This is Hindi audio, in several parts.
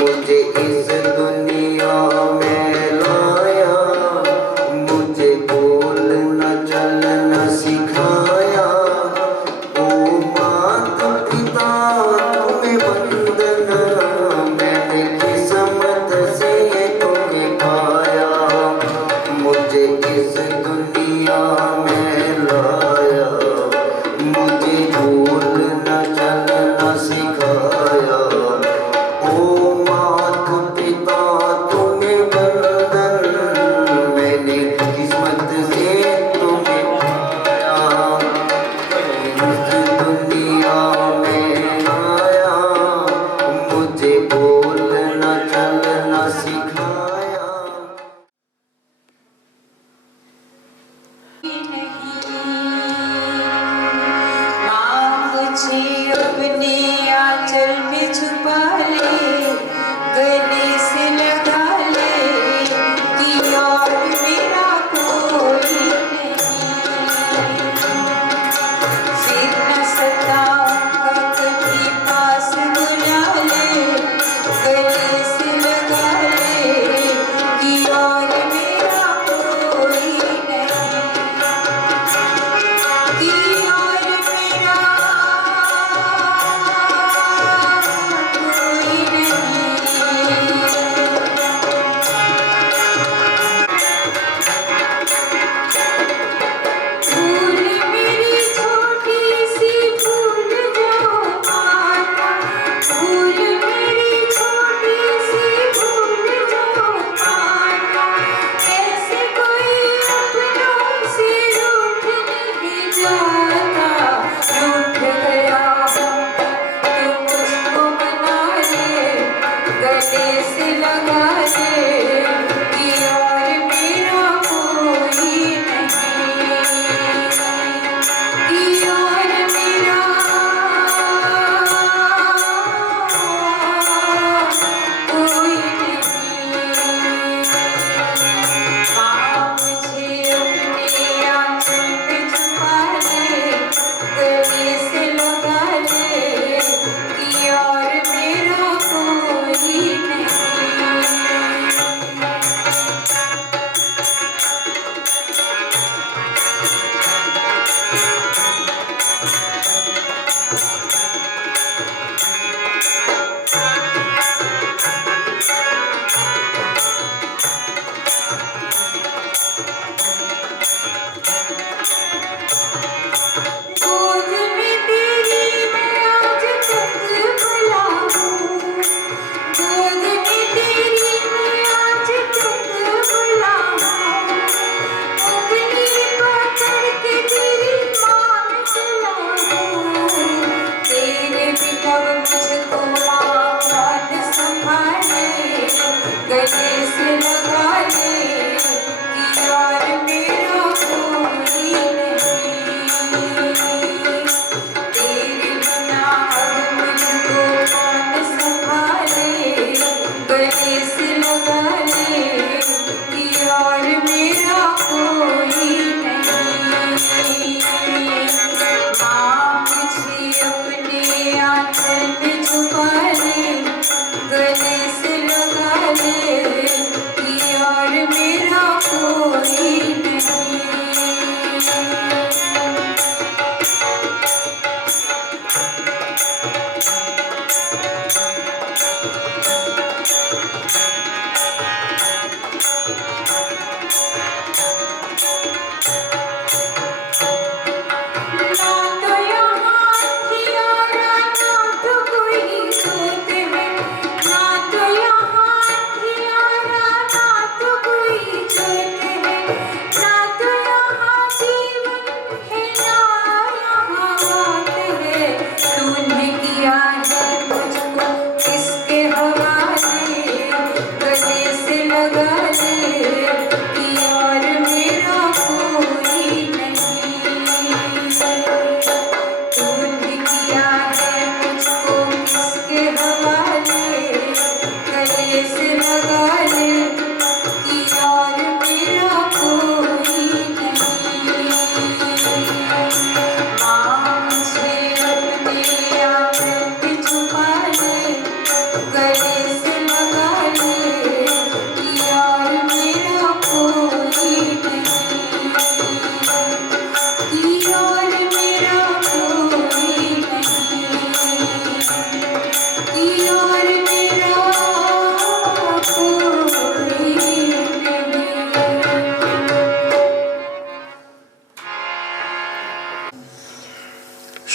मुझे इस दुनिया में लाया किस दुनिया में लाया, मुझे बोलना चलना सिखाया। ओ मात पिता तुम्हें वंदन, मैंने किस्मत से तुम्हें पाया। इस दुनिया में आया, मुझे बोलना चलना सिखाया।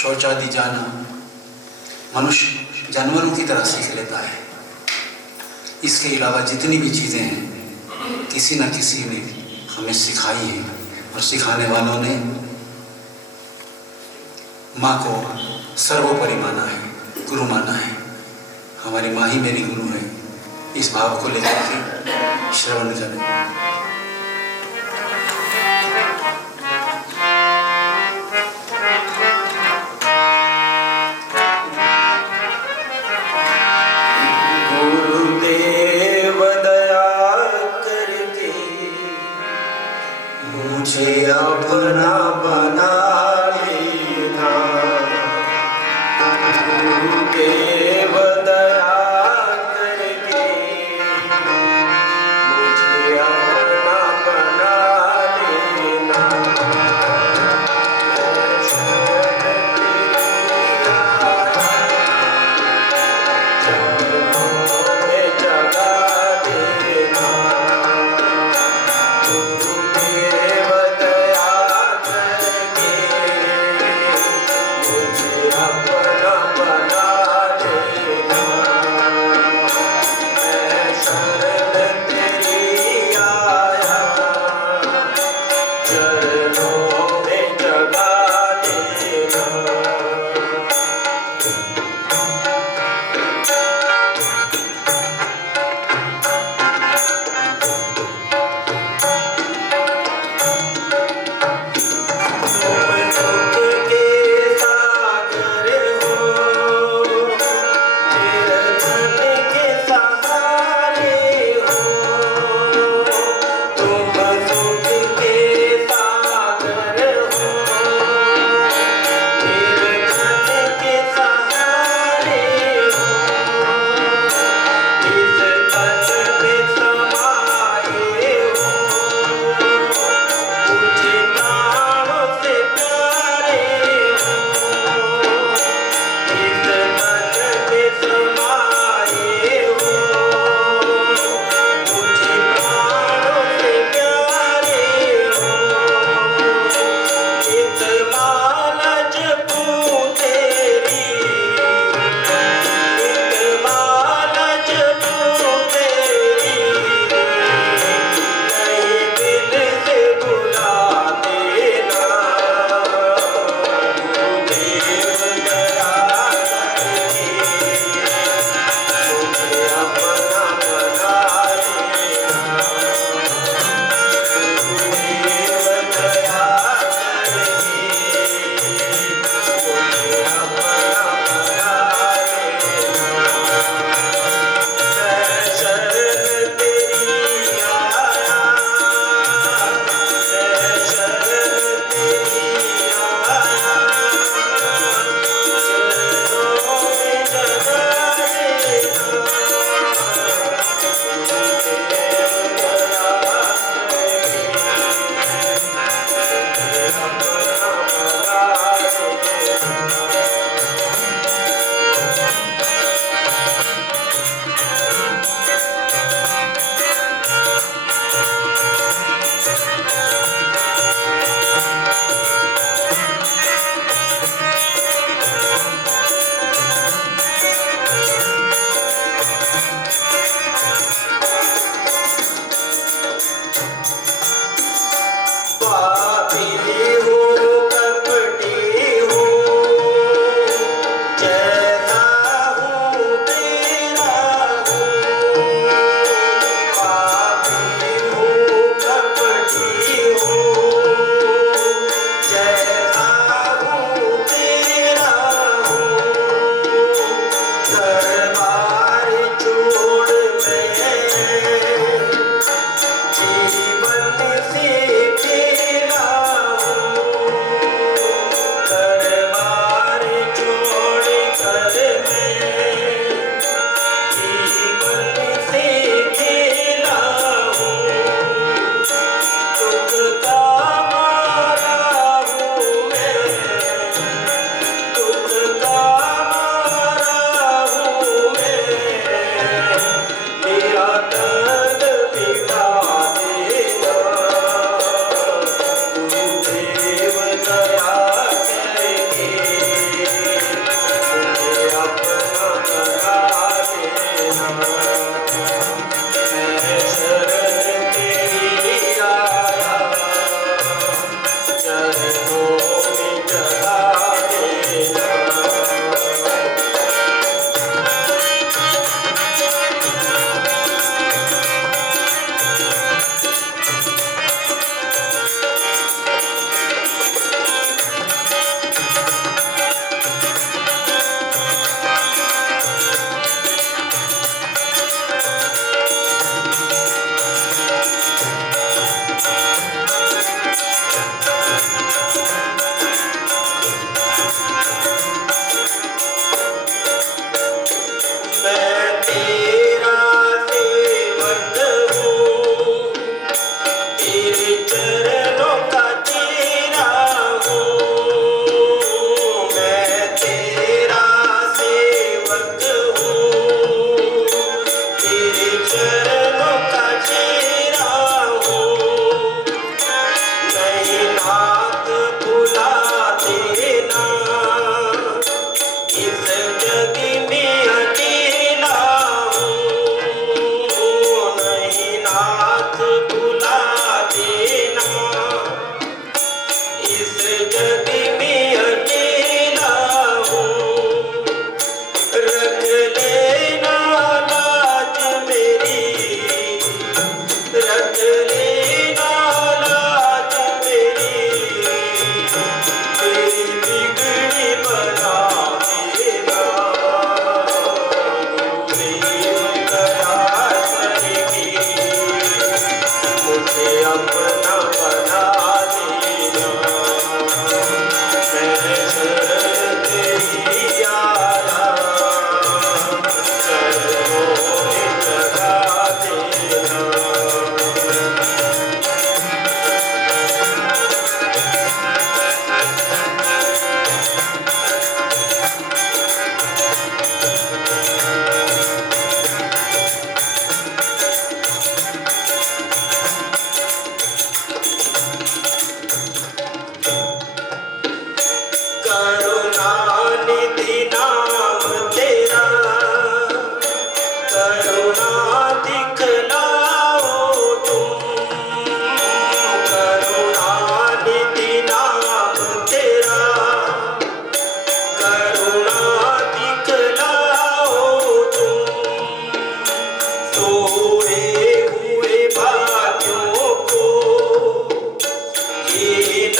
शौचादि जाना मनुष्य जानवरों की तरह सीख लेता है। इसके अलावा जितनी भी चीज़ें हैं किसी न किसी ने हमें सिखाई है, और सिखाने वालों ने माँ को सर्वोपरि माना है, गुरु माना है। हमारी माँ ही मेरी गुरु है। इस भाव को लेकर के श्रवण करें। गुरुदेव दया करके मुझे अपना बना लेना। गुरुदेव दया करके मुझे अपना बना लेना। मैं शरण तेरी आया, चरणों में जगा देना। गुरुदेव दया करके मुझे अपना बना लेना। मैं शरण तेरी आया, चरणों में जगा देना। तुम सुख के सागर हो, निर्धन के सहारे हो। तुम सुख के सागर हो, निर्धन के सहारे हो। इस तन में समाये हो, मुझे प्राणों से प्यारे हो। इस तन में समाये हो, मुझे प्राणों से प्यारे हो। चित माला जपूं तेरी, चित माला जपूं तेरी। नए दिल से बुला देना। गुरुदेव दया करके मुझे अपना बना लेना। गुरुदेव दया करके मुझे अपना बना लेना। मैं शरण तेरी आया, मैं शरण तेरी आया, चरणों में जगा देना। गुरुदेव दया करके मुझे अपना बना लेना। पापी हो कपटी हो, जैसा हूँ तेरा हूँ। पापी हो कपटी हो, जैसा हूँ तेरा हूँ। घर-बार छोड़ मैं जीवन से खेला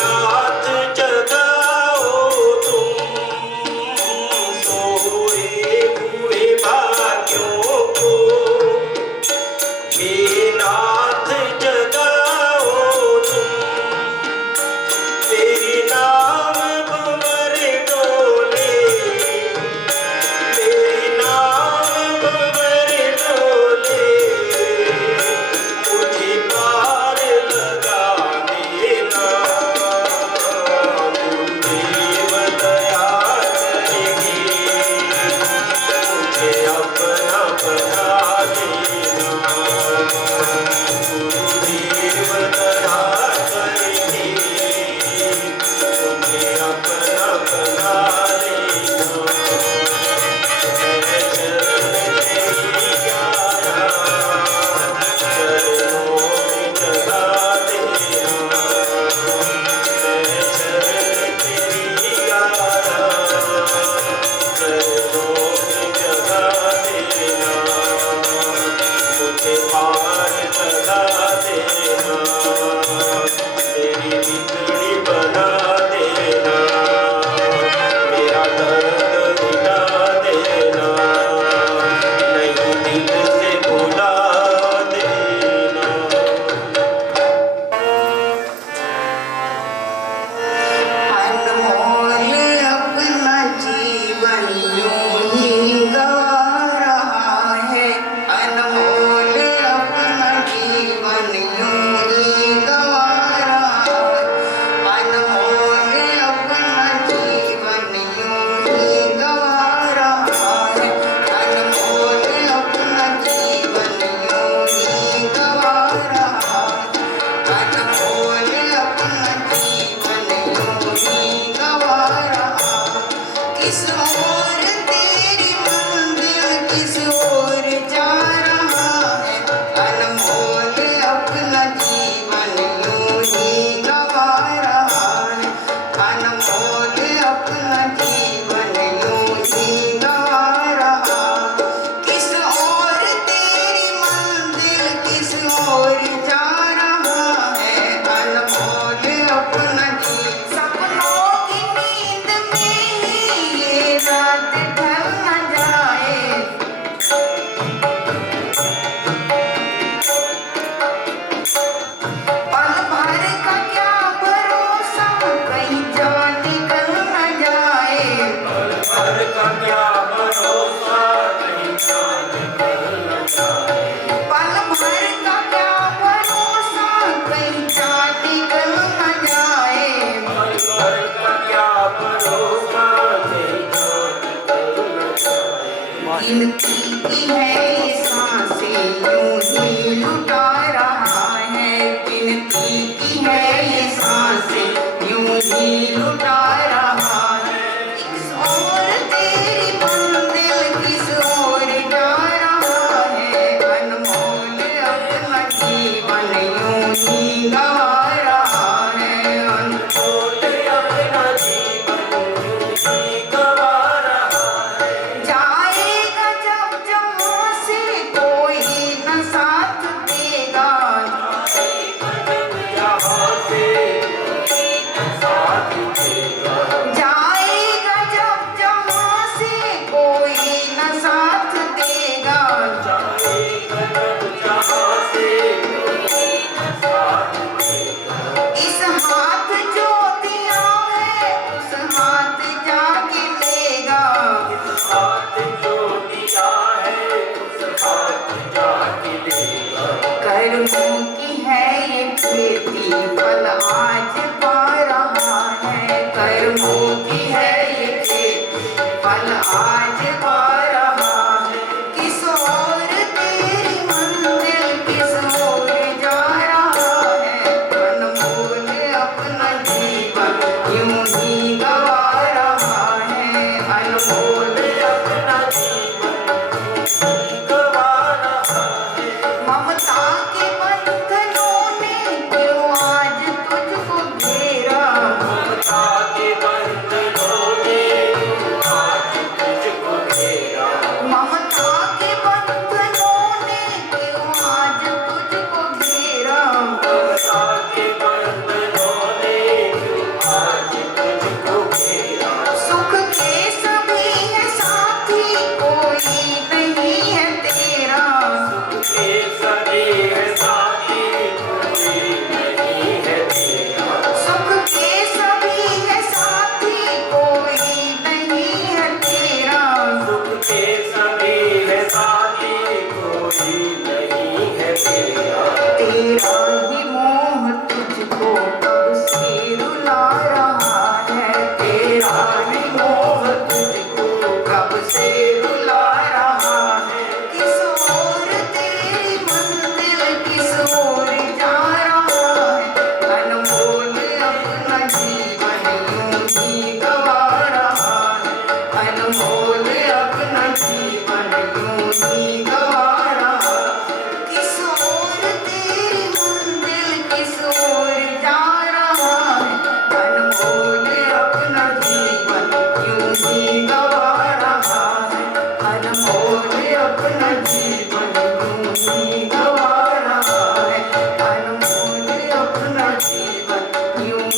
नाथ जगाओ तुम सोए हुए भाग्यों को, हे नाथ जगाओ तुम, तेरी नाम भंवर डोले, तेरी नाम भंवर डोले, मुझे पार लगा देना, गुरुदेव दया करेंगे, मुझे अपना बना देना, गुरुदेव दया करेंगे, मुझे अपना बना देना, मैं चरण तेरी आया, चरणों में जगा देना, मैं चरण तेरी आया, चरणों में जगा देना, मुझे पार लगा देना, मेरी बिगड़ी बना देना, मेरा दर्द मिटा देना, नहीं दिल से भुला देना। अनमोल अपना जीवन यूं ही गवा रहा है, अनमोल अपना जीवन यूं ही गवा रहा है, अनमोल अपना जीवन यूं ही गवा रहा है, अनमोल अपना जीवन यूं ही गवा रहा है, अनमोल अपना जीवन यूं ही गवा रहा, किस ओर तेरी मंजिल किस ओर जा रहा है, अनमोल अपना जीवन यूं ही गवा रहा है, अनमोल अपना जीवन यूं ही गवा रहा, किस ओर तेरी मंजिल किस ओर जा रहा है, अनमोल अपना सपनों की नींद में ही ये रात ढल न जाए, पल भर का क्या भरोसा कहीं जान निकल न जाए, भर का क्या भरोसा कहीं जान निकल न जाए, पल भर का क्या भरोसा कहीं जान निकल न जाए, भर का क्या भरोसा कहीं जान निकल न जाए। गिनती की है ये सांसें यूं ही लुटा रहा है, गिनती की है ये सांसें यूं ही लुटा रहा है, किस ओर तेरी मंजिल किस ओर जा रहा है, अनमोल अपना जीवन यूं ही गवा रहा है, अनमोल अपना जीवन यूं ही गवा रहा है, जाएगा जब जहाँ से कोई न साथ देगा, जहाँ से साथ देगा, जाएगा जब जहाँ से कोई न साथ देगा, जाएगा जब जहाँ से साथ देगा, इस हाथ जो दिया है उस हाथ जाके लेगा, हाथ जो दिया है उस हाथ जाके लेगा, कर्मों की है ये खेती फल आज पा रहा है, कर्मों की है ये खेती फल आज पा रहा है, किस ओर तेरी मंजिल किस ओर जा रहा है, अनमोल अपना जीवन यूं ही गवा रहा है, अनमोल अपना जीवन गवा रहा है, ममता के बंधनों ने क्यों आज तुझको घेरा, ममता के बंधनों ने आज तुझको घेरा, ममता के बंधनों ने क्यों आज तुझको घेरा, ममता के बंधनों ने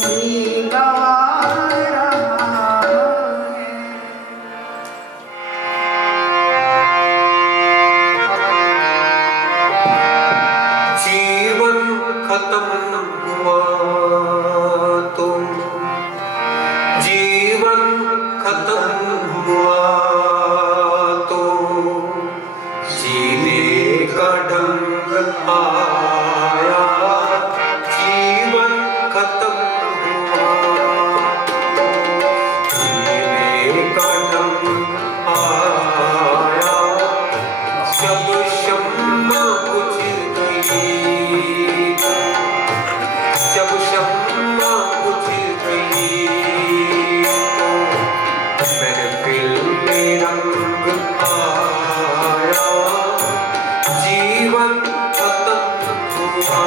ही गवा रहा है। जीवन खत्म हुआ तो जीवन खत्म हुआ तो जीने का ढंग आया। जीवन खत्म हुआ जीने का ढंग आया। जब शम्मा बुझ गई जब शम्मा बुझ गई तो महफिल में रंग आया। जीवन खत्म हुआ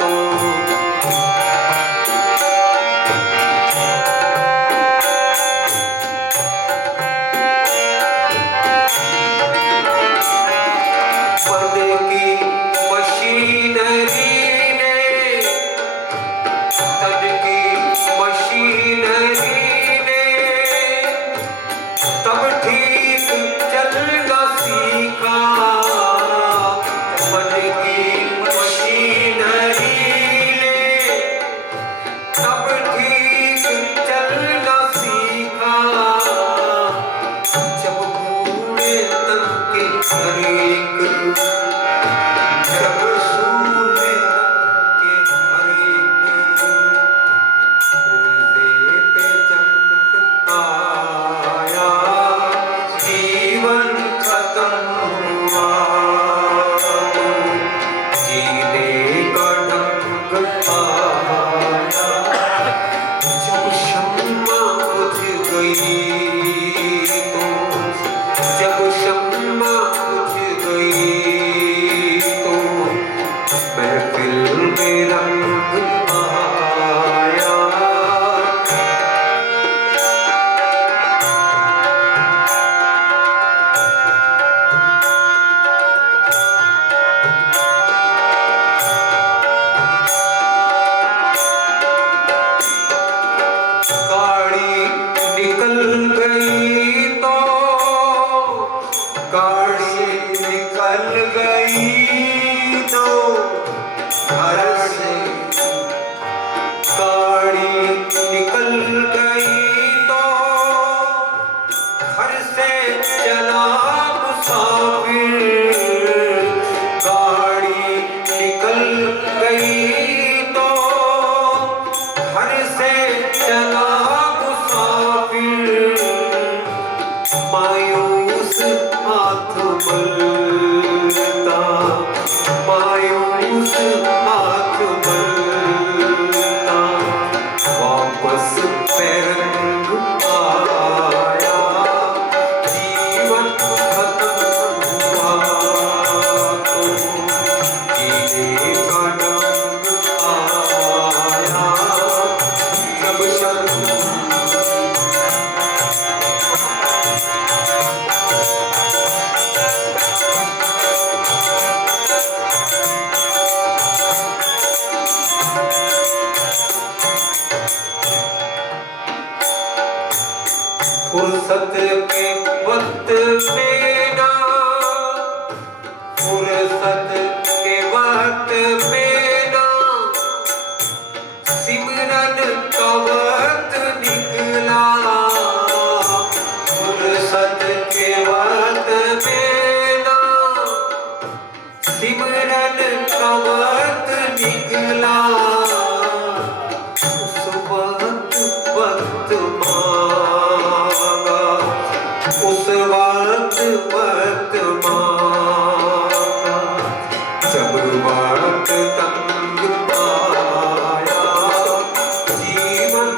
तो मन की मशीनरी ने तन की मशीनरी ने तब ठीक चलना सीखा। मन की मशीनरी ने तब ठीक चलना सीखा। जब बूढ़े तन के हरेक जब सूने तन के हरेक पुर्जे पे चमक आया। जीवन खत्म हुआ तो जीने का ढंग आया। जब शम्मा बुझ गई तो जब शम्मा बुझ गई तो महफिल में रंग आया। गाड़ी निकल गई तो गाड़ी निकल गई तो घर से गाड़ी निकल गई तो घर से चला मुसाफिर। गाड़ी निकल गई तो घर से चला मुसाफिर। मायूस हाथ मलता मायूस हाथ मलता वापस पैरंग आया। जीवन खत्म हुआ तो जीने का ढंग आया। जब शम्मा फुर्सत के वक्त में ना फुर्सत के वक्त में ना सिमरन का वक्त निकला। फुर्सत के वक्त में ना सिमरन का वक्त निकला। उस वक्त मांगा उस वक्त मांगा जब वक्त तंग आया। जीवन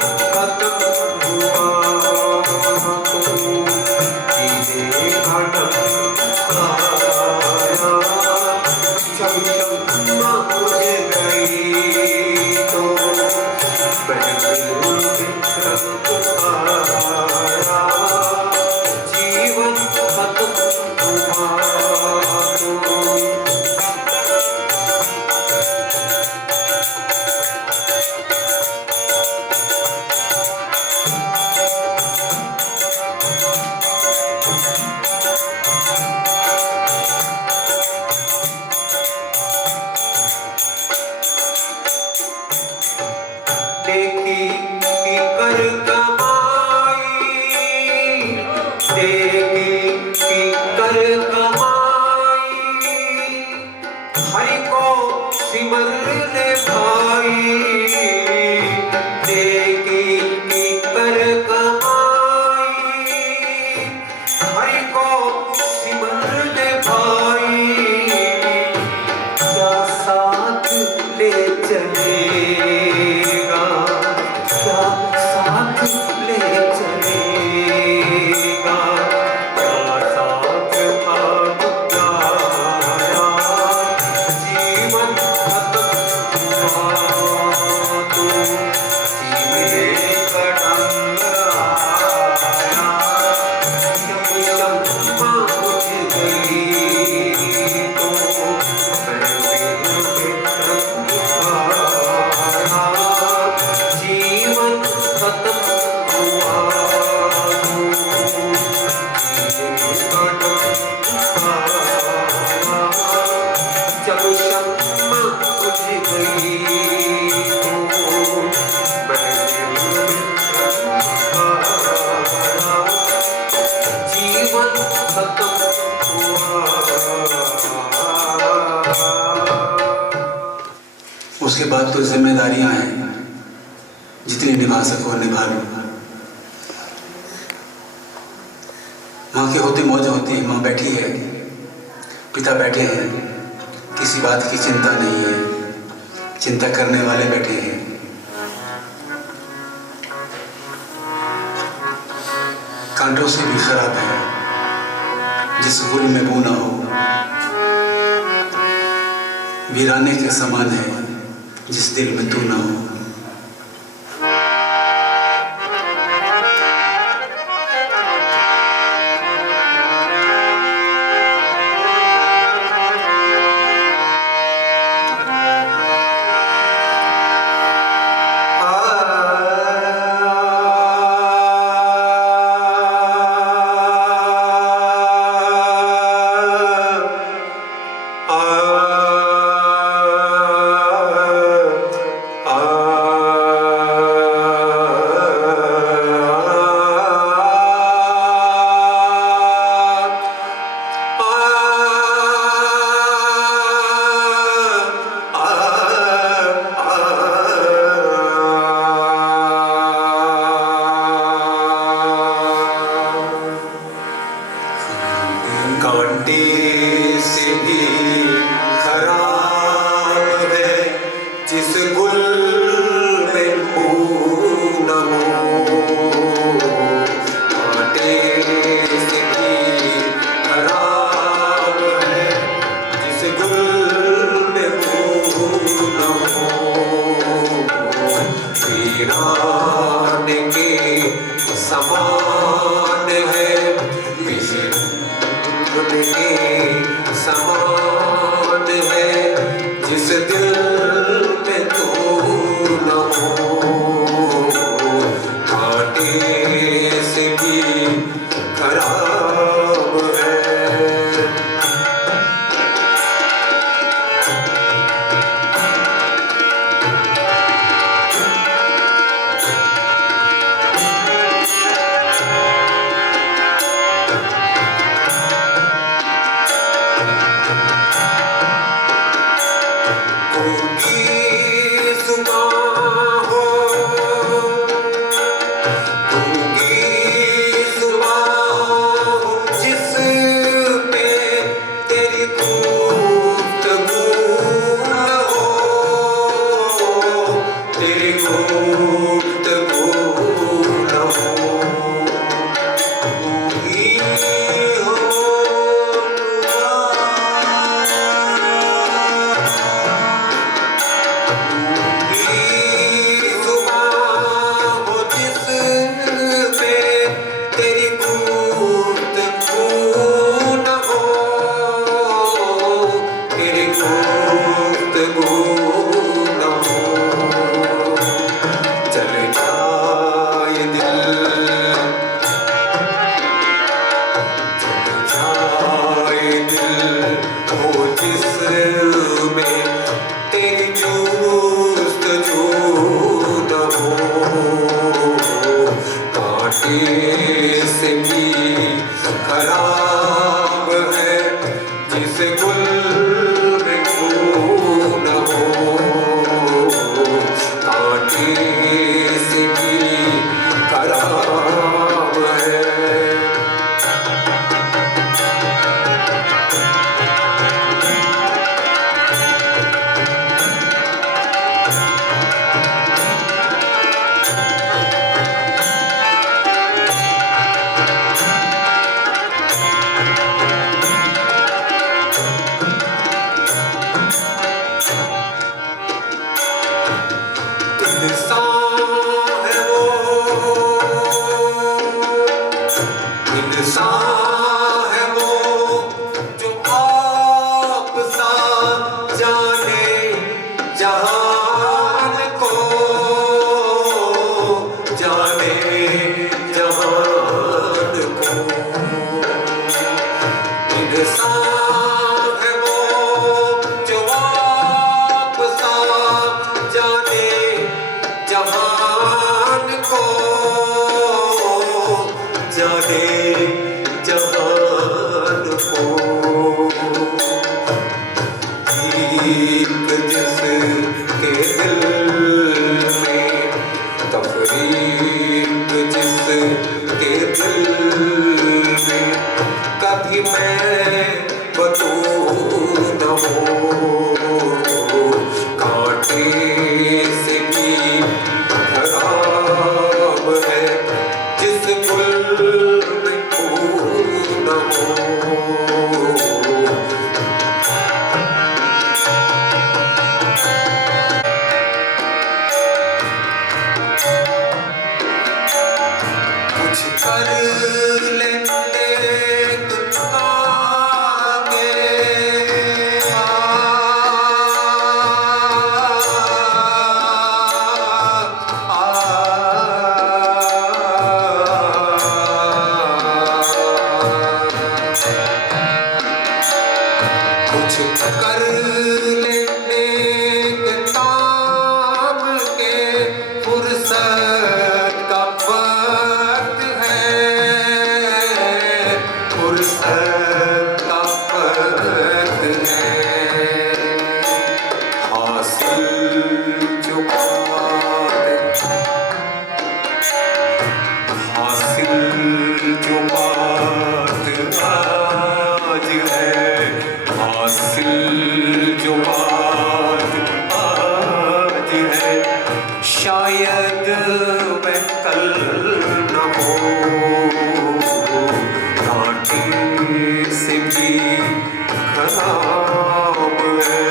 जितनी निभा सको निभा लो। माँ के होते मौज होती है, माँ बैठी है, पिता बैठे हैं, किसी बात की चिंता नहीं है, चिंता करने वाले बैठे हैं। कांटों से भी खराब है जिस गुल में बू ना हो, वीराने के समान है जिस दिल में तू ना हो। कांटे से भी खराब है जिस गुल में फूल न हो। कांटे से भी खराब है जिस गुल में फूल न हो। वीराने के समान है के समान है जिस दिल में तू न हो। कांटे से भी खराब है। से भी खराब है जिस गुल में फूल न हो। कांटे से भी खराब है। इंसान कर लेते आगे कुछ कर लेते काम के फुर्सत का वक्त है फुर्सत का वक्त है हासिल जो बात आज है हासिल जो बात आज है शायद वह कल न हो कांटे से भी खराब है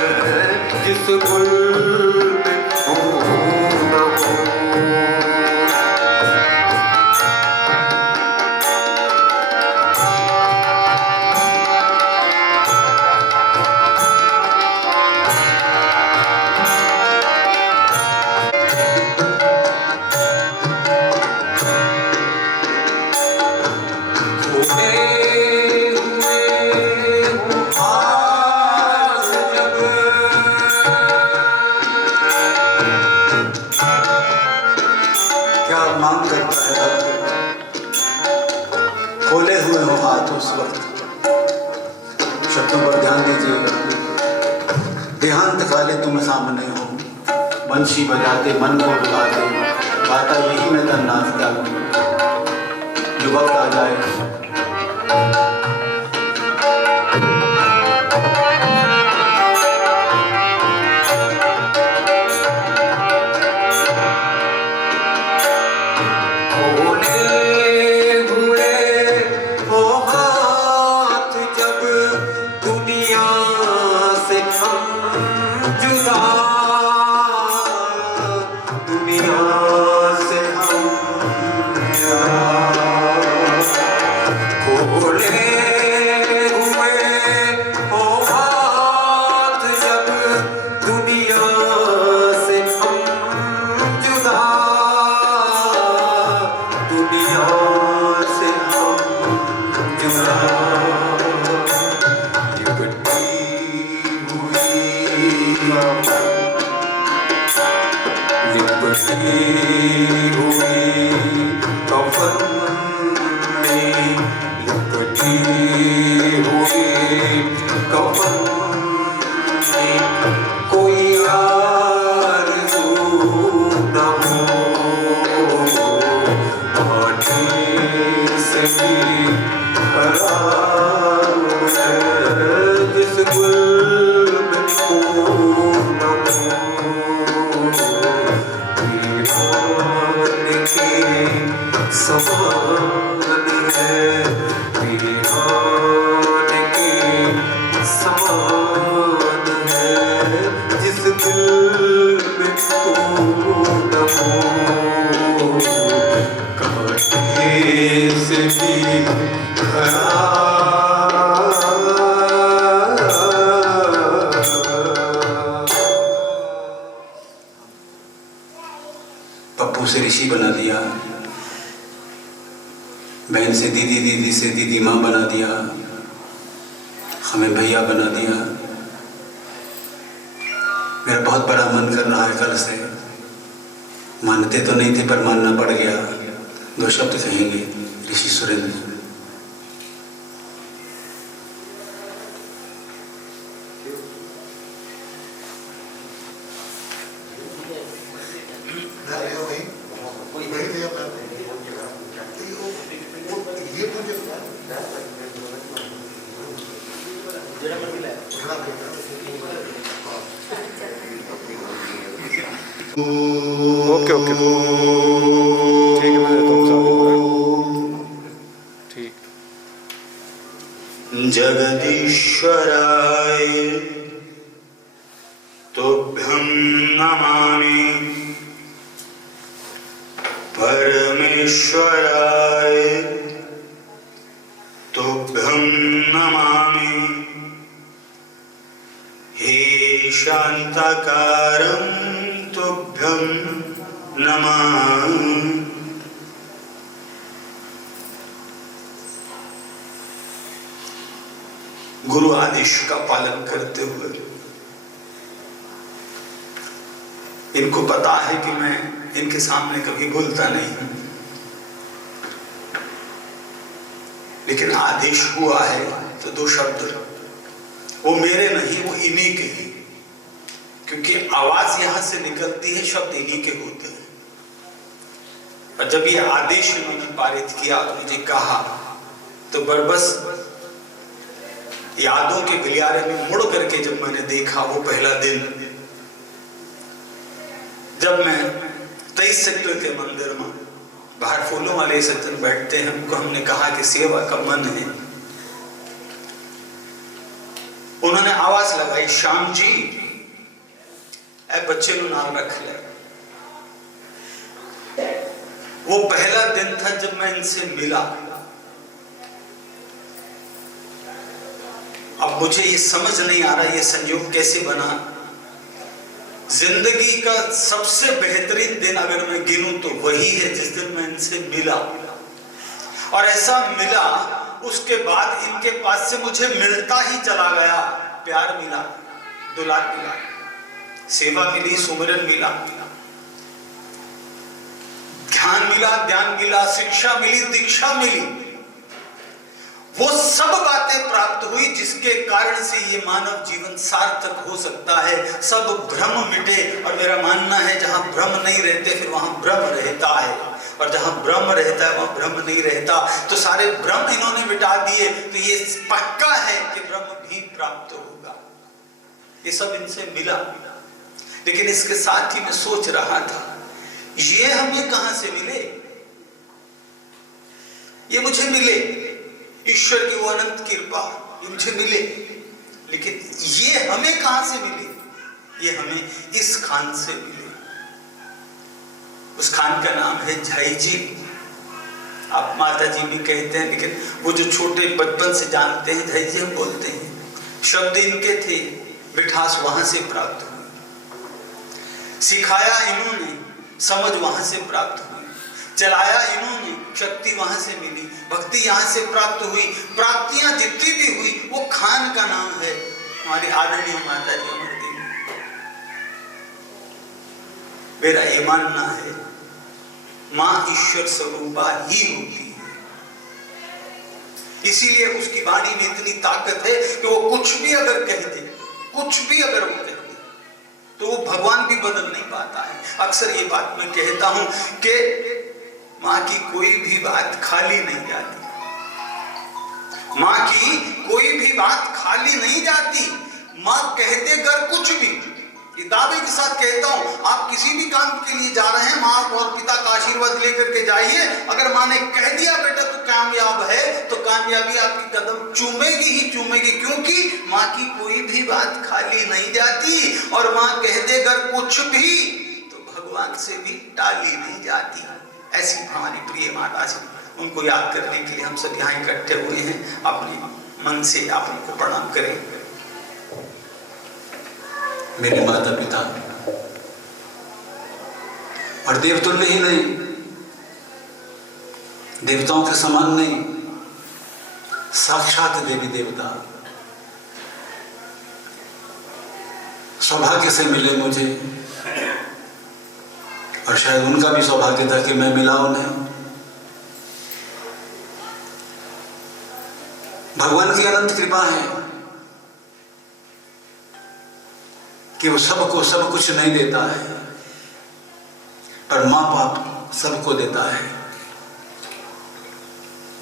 जिस गुल में फूल न हो क्या मांग करता है आपके खोले हुए हो हाथ उस वक्त शब्दों पर ध्यान दीजिएगा देहांत खाले तुम सामने हो बंशी बजाते मन को रुलाते गाता यही मैं तन नाचता हूँ जो वक्त आ जाए पप्पू से ऋषि बना दिया बहन से दीदी दीदी से दीदी माँ बना दिया हमें भैया बना दिया मेरा बहुत बड़ा मन कर रहा है कल से मानते तो नहीं थे पर मानना पड़ गया दो शब्द कहेंगे ऋषि सुरेंद्र ओके ओके ठीक है मैं देता हूँ ठीक जगदीश्वराय तुभ्यं नमामि परमेश्वराय महेश्वराय तुभ्यं नमामि। हे शांताकारं तुभ्यं नमः। गुरु आदेश का पालन करते हुए इनको पता है कि मैं इनके सामने कभी भूलता नहीं हूं, लेकिन आदेश हुआ है तो दो शब्द वो मेरे नहीं, वो इन्हीं के हैं, क्योंकि आवाज यहां से निकलती है, शब्द इन्हीं के होते हैं। और जब ये आदेश इन्होंने पारित किया, मुझे कहा, तो बरबस यादों के गलियारे में मुड़ करके जब मैंने देखा वो पहला दिन, जब मैं 23 सेक्टर के मंदिर में बाहर फूलों वाले सज्जन बैठते हैं, उनको हमने कहा कि सेवा का मन है, उन्होंने आवाज लगाई, श्याम जी ए बच्चे नु नाम रख ले। वो पहला दिन था जब मैं इनसे मिला। अब मुझे ये समझ नहीं आ रहा ये संयोग कैसे बना। जिंदगी का सबसे बेहतरीन दिन अगर मैं गिनूं तो वही है जिस दिन मैं इनसे मिला। और ऐसा मिला, उसके बाद इनके पास से मुझे मिलता ही चला गया। प्यार मिला, दुलार मिला, सेवा मिली, सुमिरन मिला, ध्यान मिला, ज्ञान मिला, शिक्षा मिली, दीक्षा मिली। वो सब बातें प्राप्त हुई जिसके कारण से ये मानव जीवन सार्थक हो सकता है। सब भ्रम मिटे, और मेरा मानना है जहां भ्रम नहीं रहते फिर वहां भ्रम रहता है, और जहां भ्रम रहता है वहां भ्रम नहीं रहता। तो सारे भ्रम इन्होंने मिटा दिए, तो ये पक्का है कि भ्रम भी प्राप्त होगा। ये सब इनसे मिला, लेकिन इसके साथ ही मैं सोच रहा था ये हमें कहां से मिले। ये मुझे मिले, ईश्वर की वो अनंत कृपा, ये मुझे मिले, लेकिन ये हमें कहां से मिले। ये हमें इस खान से मिले। उस खान का नाम है झाई जी। आप माता जी भी कहते हैं, लेकिन वो जो छोटे बचपन से जानते हैं झाई जी हम बोलते हैं। शब्द इनके थे, मिठास वहां से प्राप्त हुई, सिखाया इन्होंने, समझ वहां से प्राप्त हुई, चलाया इन्होंने, शक्ति वहां से मिली, भक्ति यहां से प्राप्त हुई। प्राप्तियां जितनी भी हुई वो खान का नाम है। हमारी आदरणीय माता जी अमर देवी। मेरा ये मानना है मां ईश्वर स्वरूपा ही होती है, इसीलिए उसकी वाणी में इतनी ताकत है कि वो कुछ भी अगर कह दे, कुछ भी अगर वो कह दे तो वो भगवान भी बदल नहीं पाता है। अक्सर ये बात मैं कहता हूं कि मां की कोई भी बात खाली नहीं जाती। मां की कोई भी बात खाली नहीं जाती। मां कहते कर कुछ भी, ये दावे के साथ कहता हूं, आप किसी भी काम के लिए जा रहे हैं, मां और पिता का आशीर्वाद लेकर के जाइए। अगर मां ने कह दिया बेटा तू कामयाब है, तो कामयाबी आपकी कदम चूमेगी ही चूमेगी, क्योंकि मां की कोई भी बात खाली नहीं जाती। और मां कह दे अगर कुछ भी तो भगवान से भी टाली नहीं जाती। ऐसी हमारी प्रिय माता जी, उनको याद करने के लिए हम सब यहाँ इकट्ठे हुए हैं। अपने मन से आप उनको प्रणाम करें। मेरे माता पिता और देवतुल्य ही नहीं, देवताओं के समान नहीं, साक्षात देवी देवता सौभाग्य से मिले मुझे, और शायद उनका भी सौभाग्य था कि मैं मिला उन्हें। भगवान की अनंत कृपा है कि वो सबको सब कुछ नहीं देता है, पर मां बाप सबको देता है।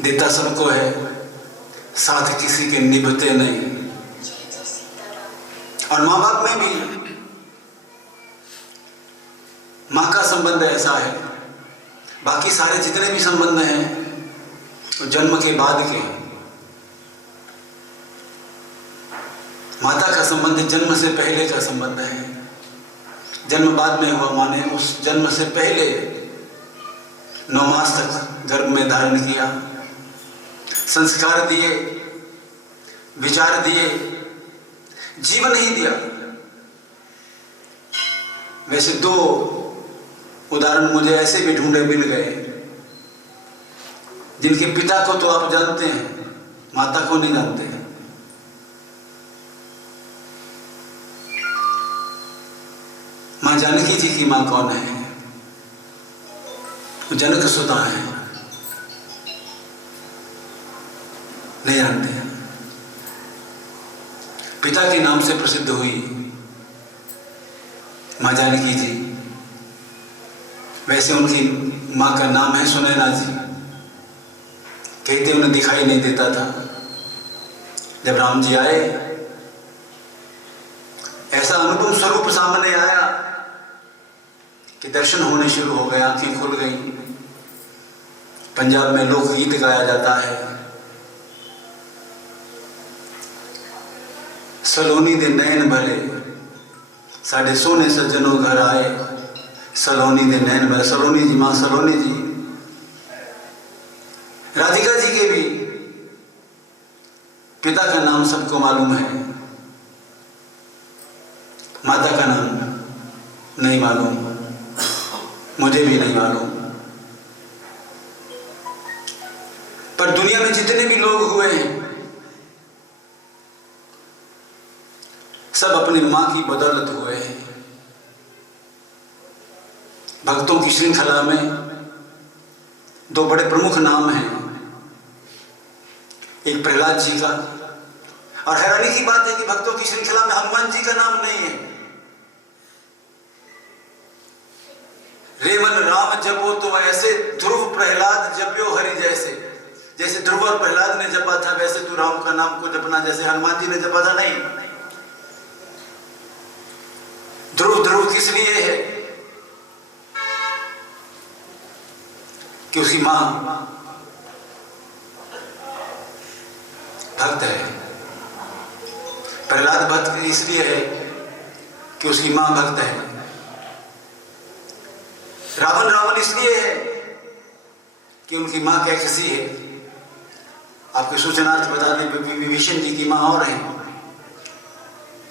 देता सबको है, साथ किसी के निभते नहीं। और मां बाप में भी मां का संबंध ऐसा है, बाकी सारे जितने भी संबंध हैं वो जन्म के बाद के। माता का संबंध जन्म से पहले का संबंध है। जन्म बाद में हुआ, माने उस जन्म से पहले 9 मास तक गर्भ में धारण किया, संस्कार दिए, विचार दिए, जीवन ही दिया। वैसे 2 उदाहरण मुझे ऐसे भी ढूंढे मिल गए जिनके पिता को तो आप जानते हैं, माता को नहीं जानते हैं। मां जानकी जी की मां कौन है? वो जनक सुता है, नहीं जानते हैं। पिता के नाम से प्रसिद्ध हुई मां जानकी जी। वैसे उनकी मां का नाम है सुनैना जी। कहते उन्हें दिखाई नहीं देता था। जब राम जी आए, ऐसा अनुपम स्वरूप सामने आया कि दर्शन होने शुरू हो गए, आंखें खुल गई। पंजाब में लोकगीत गाया जाता है, सलोनी दे नैन भरे साढ़े सोने सज्जनों घर आए। सलोनी दे नैन भरे, सलोनी जी, मां सलोनी जी। राधिका जी के भी पिता का नाम सबको मालूम है, माता का नाम नहीं मालूम, मुझे भी नहीं मालूम। पर दुनिया में जितने भी लोग हुए हैं, सब अपनी मां की बदौलत हुए हैं। भक्तों की श्रृंखला में 2 बड़े प्रमुख नाम हैं, एक प्रहलाद जी का, और हैरानी की बात है कि भक्तों की श्रृंखला में हनुमान जी का नाम नहीं है। रेवन राम जपो तो ऐसे ध्रुव प्रहलाद जप्यो हरि जैसे। जैसे ध्रुव और प्रहलाद ने जपा था, वैसे तू राम का नाम को जपना जैसे हनुमान जी ने जपा था। नहीं, ध्रुव ध्रुव किस लिए है कि उसकी मां भक्त है। प्रहलाद भक्त इसलिए है कि उसकी मां भक्त है। रावण रावण इसलिए है कि उनकी मां कैकसी है। आपके सूचनार्थ बता दें, विभीषण जी की मां और है,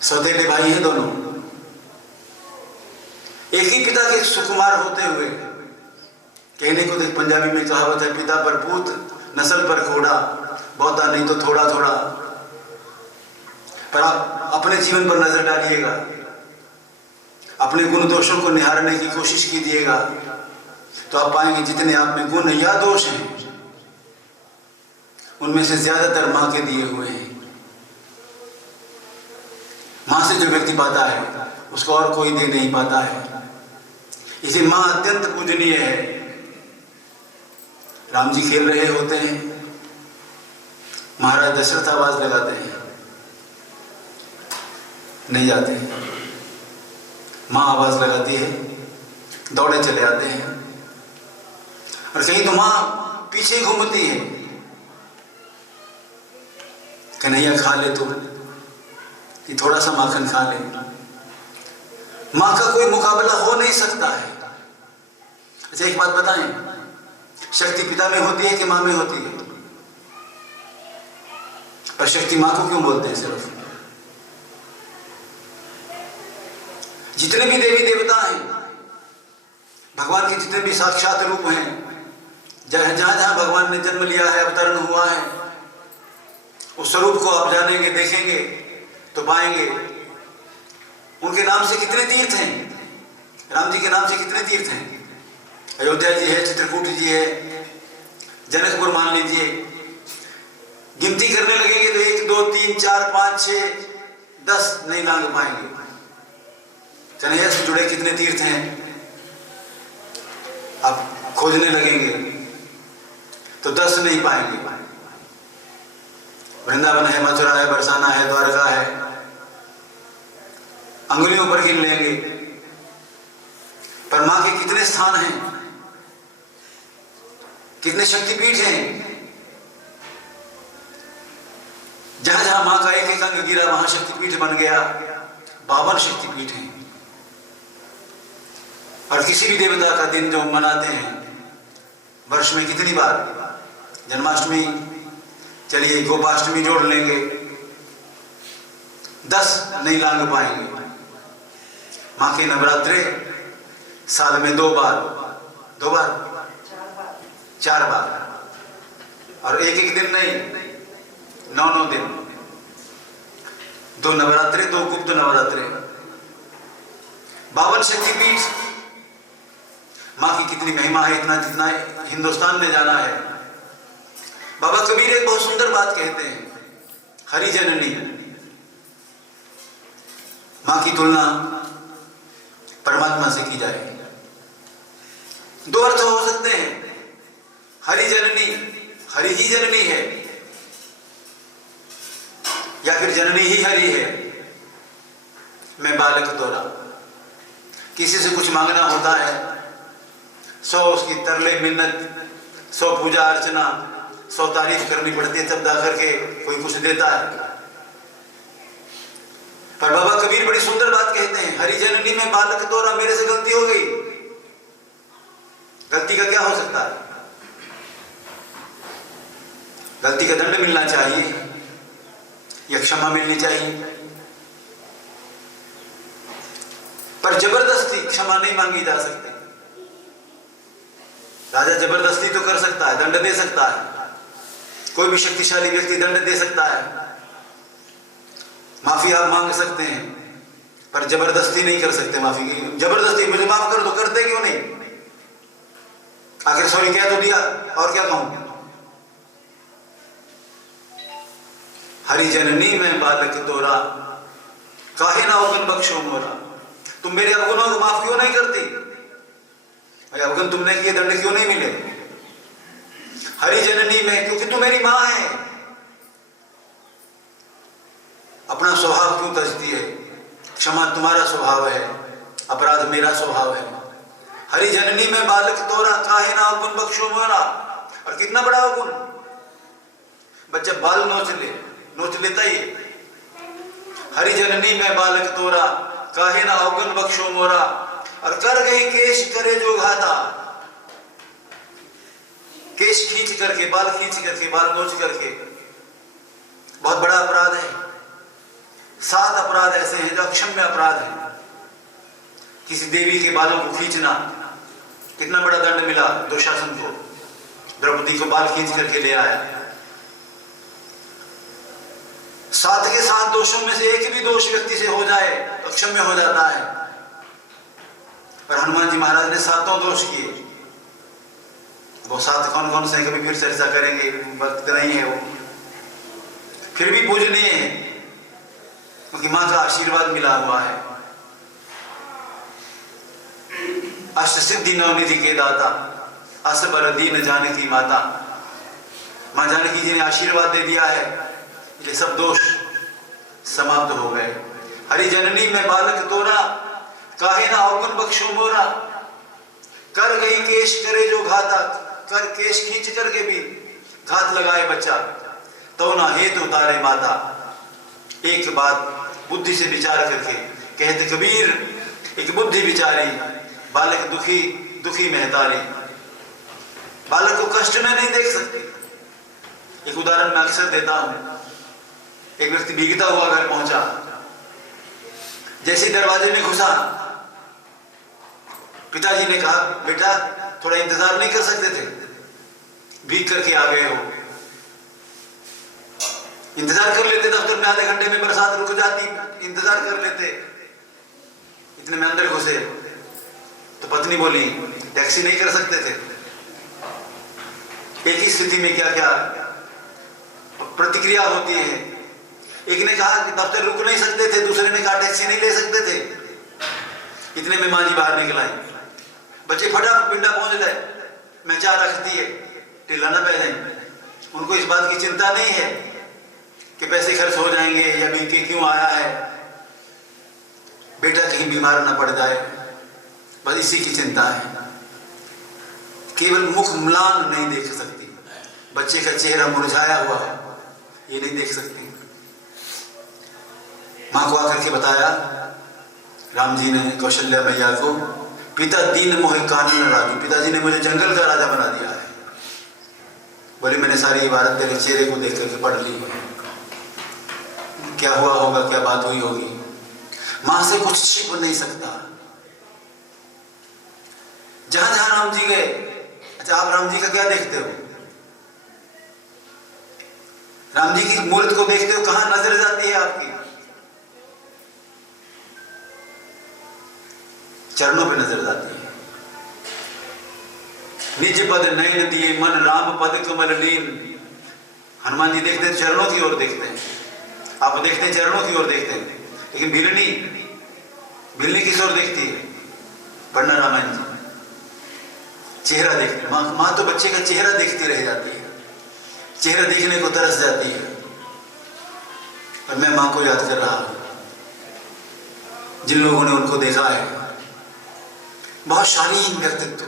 सौतेले भाई हैं दोनों। एक ही पिता के सुकुमार होते हुए, कहने को तो पंजाबी में कहावत है, पिता पर पूत नस्ल पर घोड़ा, बहुता नहीं तो थोड़ा थोड़ा। पर आप अपने जीवन पर नजर डालिएगा, अपने गुण दोषों को निहारने की कोशिश कीजिएगा, तो आप पाएंगे जितने आप में गुण या दोष हैं, उनमें से ज्यादातर मां के दिए हुए हैं। मां से जो व्यक्ति पाता है उसको और कोई दे नहीं पाता है। इसे मां अत्यंत पूजनीय है। राम जी खेल रहे होते हैं, महाराज दशरथ आवाज लगाते हैं, नहीं जाते, मां आवाज लगाती है, दौड़े चले आते हैं। और कहीं तो मां पीछे घूमती है, कन्हैया खा ले तू, ये थोड़ा सा माखन खा ले। मां का कोई मुकाबला हो नहीं सकता है। अच्छा एक बात बताएं, शक्ति पिता में होती है कि मां में होती है? पर शक्ति मां को क्यों बोलते हैं? सिर्फ जितने भी देवी देवता हैं, भगवान के जितने भी साक्षात रूप हैं, जहां जहां भगवान ने जन्म लिया है, अवतरण हुआ है, उस स्वरूप को आप जानेंगे, देखेंगे तो पाएंगे उनके नाम से कितने तीर्थ हैं। राम जी के नाम से कितने तीर्थ हैं? अयोध्या जी है, चित्रकूट जी है, जनकपुर मान लीजिए। गिनती करने लगेंगे तो 1 2 3 4 5 6 10 नहीं लांग पाएंगे। कन्हैया से जुड़े कितने तीर्थ हैं आप खोजने लगेंगे तो 10 नहीं पाएंगे। वृंदावन है, मथुरा है, बरसाना है, द्वारका है, अंगुलियों पर गिन लेंगे। पर मां के कितने स्थान हैं, कितने शक्तिपीठ हैं। जहां जहां मां का एक एक अंग गिरा वहां शक्तिपीठ बन गया। 52 शक्तिपीठ हैं। और किसी भी देवता का दिन जो मनाते हैं वर्ष में कितनी बार? जन्माष्टमी, चलिए गोपाष्टमी जोड़ लेंगे, 10 नहीं लांग पाएंगे। माँ के नवरात्रे साल में 2 बार, 4 बार, और एक दिन नहीं, 9 दिन, 2 नवरात्रे, 2 गुप्त नवरात्रे, 52 शक्तिपीठ। माँ की कितनी महिमा है, इतना जितना हिंदुस्तान ने जाना है। बाबा कबीर एक बहुत सुंदर बात कहते हैं, हरि जननी। माँ की तुलना परमात्मा से की जाए, 2 अर्थ हो सकते हैं, हरि जननी, हरि ही जननी है, या फिर जननी ही हरि है। मैं बालक तोरा, किसी से कुछ मांगना होता है, 100 उसकी तरले मिन्नत, 100 पूजा अर्चना, 100 तारीफ करनी पड़ती है, तब जा करके कोई कुछ देता है। पर बाबा कबीर बड़ी सुंदर बात कहते हैं, हरि जननी में बालक तोरा, मेरे से गलती हो गई। गलती का क्या हो सकता है? गलती का दंड मिलना चाहिए या क्षमा मिलनी चाहिए, पर जबरदस्ती क्षमा नहीं मांगी जा सकती। राजा जबरदस्ती तो कर सकता है, दंड दे सकता है, कोई भी शक्तिशाली व्यक्ति दंड दे सकता है, माफी आप मांग सकते हैं, पर जबरदस्ती नहीं कर सकते माफी की। जबरदस्ती मुझे माफ कर दो, करते क्यों नहीं? आखिर सॉरी कह तो दिया, और क्या कहूं? हरि जननी में बालक तोरा, काहे ना अवगुण बख्शो मोरा। तुम मेरे अवगुणों को माफ क्यों नहीं करती? अवगुण तुमने किए, दंड क्यों नहीं मिले? हरि जननी में, क्योंकि तू मेरी मां है। अपना स्वभाव क्यों तजती है? क्षमा तुम्हारा स्वभाव है, अपराध मेरा स्वभाव है। हरि जननी में बालक तोरा, काहे ना अवगुण बख्शो मोरा। और कितना बड़ा अवगुण, बच्चा बाल नोच लेता ही। हरि जननी में बालक तोरा, काहे ना अवगुण बख्शो मोरा। और कर गई केश करे जो घाता, केश खींच करके, बाल खींच करके, बाल नोच करके, बहुत बड़ा अपराध है। 7 अपराध ऐसे हैं जो अक्षम्य अपराध है। किसी देवी के बालों को खींचना, कितना बड़ा दंड मिला दुशासन को, द्रौपदी को बाल खींच करके ले आया। 7 के 7 दोषों में से एक भी दोष व्यक्ति से हो जाए तो अक्षम्य हो जाता है। पर हनुमान जी महाराज ने 7 दोष किए। वो 7 कौन कौन से, कभी फिर चर्चा करेंगे, वक्त नहीं है वो, फिर भी पूजनीय है, क्योंकि मां का आशीर्वाद मिला हुआ है। अष्ट सिद्धि नवनिधि के दाता, असबर दीन जानकी माता। मां जानकी जी ने आशीर्वाद दे दिया है, ये सब दोष समाप्त हो गए। हरि जननी में बालक तोरा, काहे ना अवगुण बख्शो मोरा। कर गई केश करे जो घाता, कर केश खींच करके भी घात लगाए बच्चा, तो ना हेतु उतारे माता। एक बात बुद्धि से विचार करके कहते कबीर, एक बुद्धि विचारी, बालक दुखी दुखी महतारी। बालक को कष्ट में नहीं देख सकती। एक उदाहरण मैं अक्सर देता हूं। एक व्यक्ति भीगता हुआ घर पहुंचा, जैसे दरवाजे में घुसा, पिताजी ने कहा, बेटा थोड़ा इंतजार नहीं कर सकते थे? भीग करके आ गए हो, इंतजार कर लेते, दफ्तर में आधे घंटे में बरसात रुक जाती, इंतजार कर लेते। इतने में अंदर घुसे तो पत्नी बोली, टैक्सी नहीं कर सकते थे? एक ही स्थिति में क्या क्या प्रतिक्रिया होती है। एक ने कहा कि दफ्तर रुक नहीं सकते थे, दूसरे ने कहा टैक्सी नहीं ले सकते थे। इतने में मां जी बाहर निकल आई, बच्चे फटाफट पिंडा पहुंच गए, मैं चाह रखती है ढिला ना पै जाए। उनको इस बात की चिंता नहीं है कि पैसे खर्च हो जाएंगे या बीपी क्यों आया है, बेटा कहीं बीमार ना पड़ जाए, बस इसी की चिंता है। केवल मुख म्लान नहीं देख सकती, बच्चे का चेहरा मुरझाया हुआ है ये नहीं देख सकती। मां को आकर के बताया राम जी ने कौशल्या मैया को, पिता दीन मोहे कानन राजू, पिताजी ने मुझे जंगल का राजा बना दिया है। बोले मैंने सारी इबारत तेरे चेहरे को देख करके पढ़ ली, क्या हुआ होगा, क्या बात हुई होगी। मां से कुछ छिप नहीं सकता। जहां जहां राम जी गए, अच्छा आप राम जी का क्या देखते हो? राम जी की मूर्ति को देखते हो, कहां नजर जाती है आपकी? चरणों पे नजर जाती है। निज पद नयन दिए मन राम पद कमल लीन। हनुमान जी देखते हैं चरणों की ओर देखते हैं, आप देखते हैं चरणों की ओर देखते हैं, लेकिन भिलनी किस ओर देखती है? पढ़ना रामायण जी, चेहरा देखती। मां तो बच्चे का चेहरा देखती रह जाती है, चेहरा देखने को तरस जाती है। और मैं मां को याद कर रहा हूं, जिन लोगों ने उनको देखा है, बहुत शालीन व्यक्तित्व,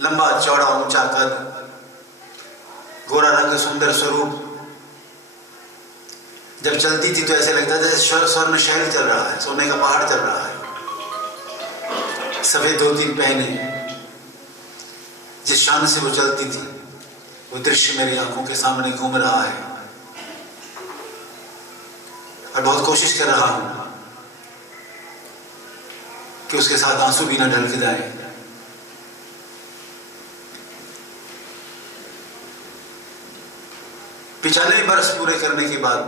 लंबा चौड़ा ऊंचा कद, गोरा रंग, सुंदर स्वरूप। जब चलती थी तो ऐसे लगता था जैसे स्वर्ण शहर चल रहा है, सोने का पहाड़ चल रहा है। सफेद धोती पहने, जिस शान से वो चलती थी, वो दृश्य मेरी आंखों के सामने घूम रहा है। और बहुत कोशिश कर रहा हूं कि उसके साथ आंसू भी ना ढलक जाए। पिछले बरस पूरे करने के बाद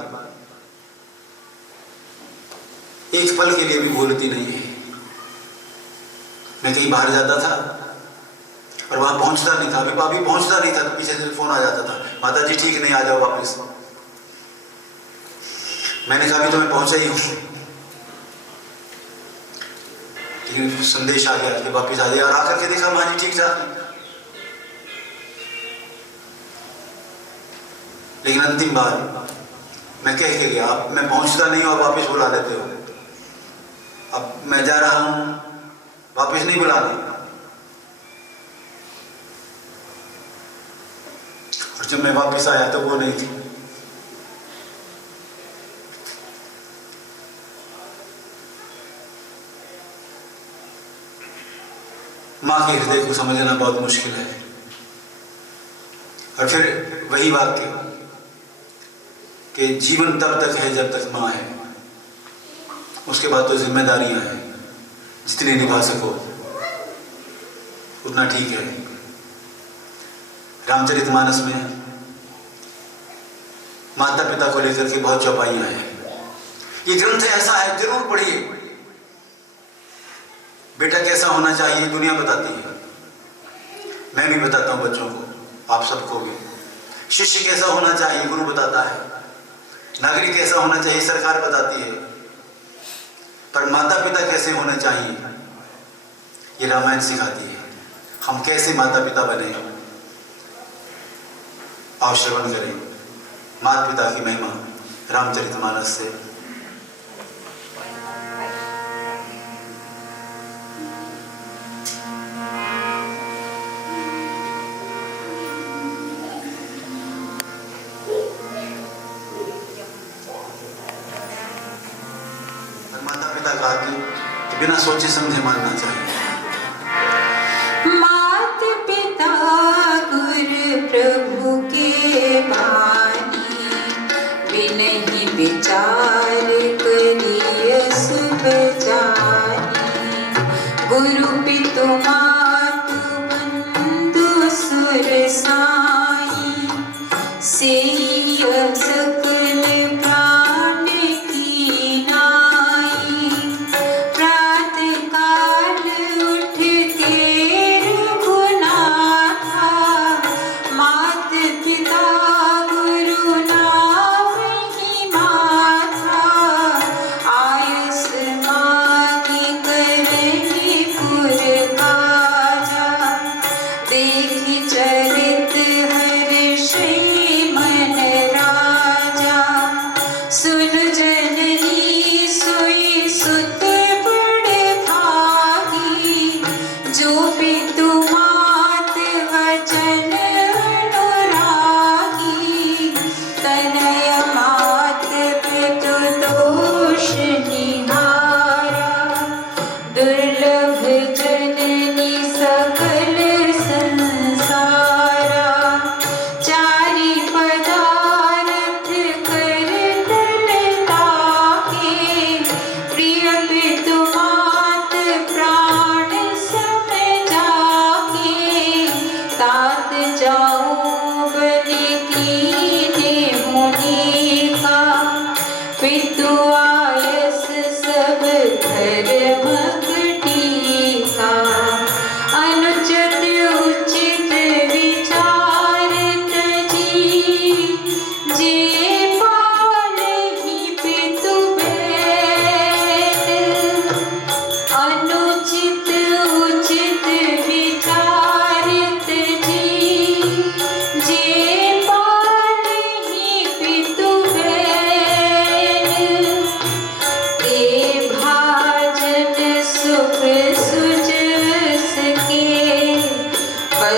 एक पल के लिए भी भूलती नहीं है। मैं कहीं बाहर जाता था और वहां पहुंचता नहीं था, अभी पहुंचता नहीं था तो पीछे से फोन आ जाता था, माता जी ठीक नहीं, आ जाओ वापस। मैंने कहा अभी तो मैं पहुंचा ही हूं, लेकिन संदेश आ गया कि वापस आ जाए। और आकर के देखा मां जी ठीक ठाक, लेकिन अंतिम बार मैं कह के गया, अब मैं पहुंचता नहीं हूं, आप वापस बुला लेते हो। अब मैं जा रहा हूं, वापस नहीं बुलाना। और जब मैं वापस आया तो वो नहीं थी। मां के हृदय को समझना बहुत मुश्किल है। और फिर वही वाक्य कि जीवन तब तक है जब तक मां है, उसके बाद तो जिम्मेदारियां हैं, जितनी निभा सको उतना ठीक है। रामचरितमानस में माता पिता को लेकर के बहुत चौपाइयां हैं। ये ग्रंथ ऐसा है, जरूर पढ़िए। बेटा कैसा होना चाहिए दुनिया बताती है, मैं भी बताता हूं बच्चों को, आप सबको भी। शिष्य कैसा होना चाहिए गुरु बताता है, नागरिक कैसा होना चाहिए सरकार बताती है, पर माता पिता कैसे होने चाहिए ये रामायण सिखाती है। हम कैसे माता पिता बने, आओ श्रवण करें माता पिता की महिमा रामचरितमानस से। माता पिता का आज्ञा बिना सोचे समझे मानना चाहिए। मात पिता गुरु प्रभु के बानी, बिनहि विचार करिय सुख जानी। गुरु पितु मातु बंधु सुर साई, सेई सकल प्राण की नाई। प्रातः काल उठते रघुनाथा, मात पिता गुरु नावहि माथा। आयस मांगी करहि पुर काजा, देखि चरित हर्षि मन राजा। सुन जननी सोई सुत बड़ भागी, जो पितु मात वचन अनुरागी। तनय मात पितु दोष निहारा, दुर्लभ जननी सकल संसारा।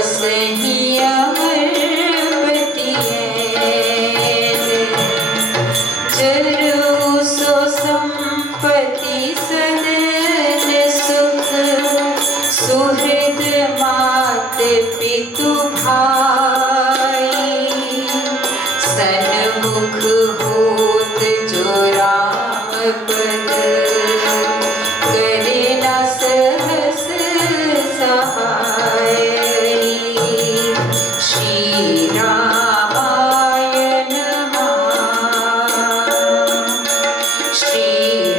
सही अमरपति जरू सो संपत्ति सदन सुख सुहृद मात पितु भाई सन्मुख होत जो राम पद करे न सहस सहाय श्री रामाय नमः श्री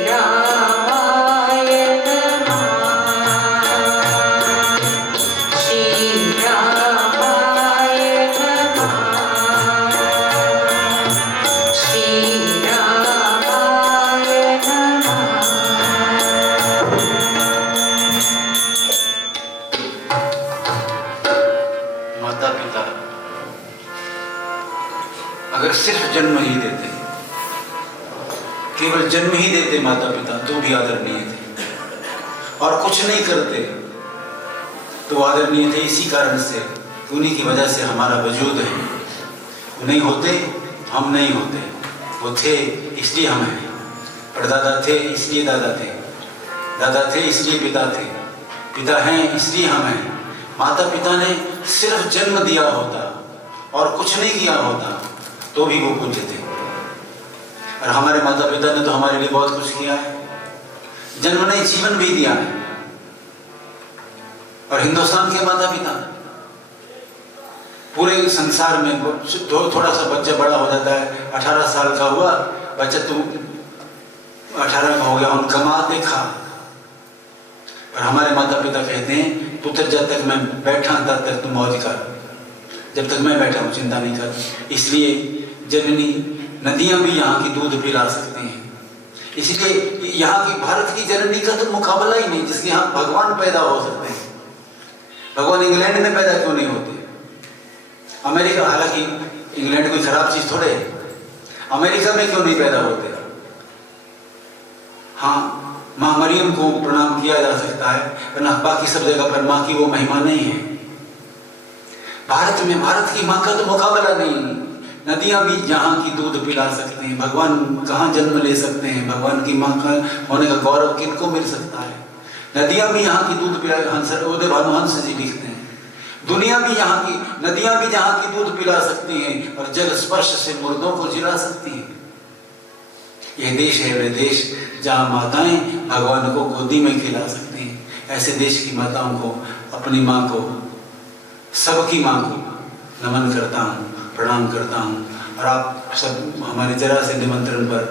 रामाय नमः श्री रामाय नमः श्री रामाय नमः। माता पिता अगर सिर्फ जन्म ही देते, केवल जन्म ही देते माता पिता, तो भी आदरणीय थे, और कुछ नहीं करते तो आदरणीय थे। इसी कारण से, उन्हीं की वजह से हमारा वजूद है। वो नहीं होते हम नहीं होते, वो थे इसलिए हम हैं, परदादा थे इसलिए दादा थे, दादा थे इसलिए पिता थे, पिता हैं इसलिए हम हैं। माता पिता ने सिर्फ जन्म दिया होता और कुछ नहीं किया होता तो भी वो पूज्य थे। और हमारे माता पिता ने तो हमारे लिए बहुत कुछ किया है, जन्म नहीं जीवन भी दिया है। और हिंदुस्तान के माता पिता पूरे संसार में थोड़ा सा बच्चा बड़ा हो जाता है, 18 साल का हुआ बच्चा, तू 18 का हो गया, उनका माँ देखा। और हमारे माता पिता कहते हैं पुत्र जब तक मैं बैठा तब तक तुम मौज कर, जब तक मैं बैठा हूँ चिंता नहीं कर। इसलिए जननी नदियाँ भी यहाँ की दूध पिला सकती हैं। इसलिए यहाँ की भारत की जननी का तो मुकाबला ही नहीं, जिसके यहाँ भगवान पैदा हो सकते हैं। भगवान इंग्लैंड में पैदा क्यों नहीं होते? अमेरिका, हालांकि इंग्लैंड कोई खराब चीज थोड़े है, अमेरिका में क्यों नहीं पैदा होते? हाँ, माँ मरियम को प्रणाम किया जा सकता है, वरना बाकी सब जगह पर माँ की वो महिमा नहीं है। भारत में भारत की माँ का तो मुकाबला नहीं। नदियाँ भी यहाँ की दूध पिला सकते हैं। भगवान कहाँ जन्म ले सकते हैं? भगवान की माँ का होने का गौरव किनको मिल सकता है? नदियाँ भी यहाँ की दूध पिला, उदय भानुहंस जी लिखते हैं, दुनिया भी यहाँ की, नदियाँ भी यहाँ की दूध पिला सकती हैं और जल स्पर्श से मुर्दों को जिला सकती हैं। यह देश है वह देश जहाँ माताएं भगवान को गोदी में खिला सकती हैं। ऐसे देश की माताओं को, अपनी माँ को, सबकी माँ को नमन करता हूँ, प्रणाम करता हूँ। और आप सब हमारे जरा से निमंत्रण पर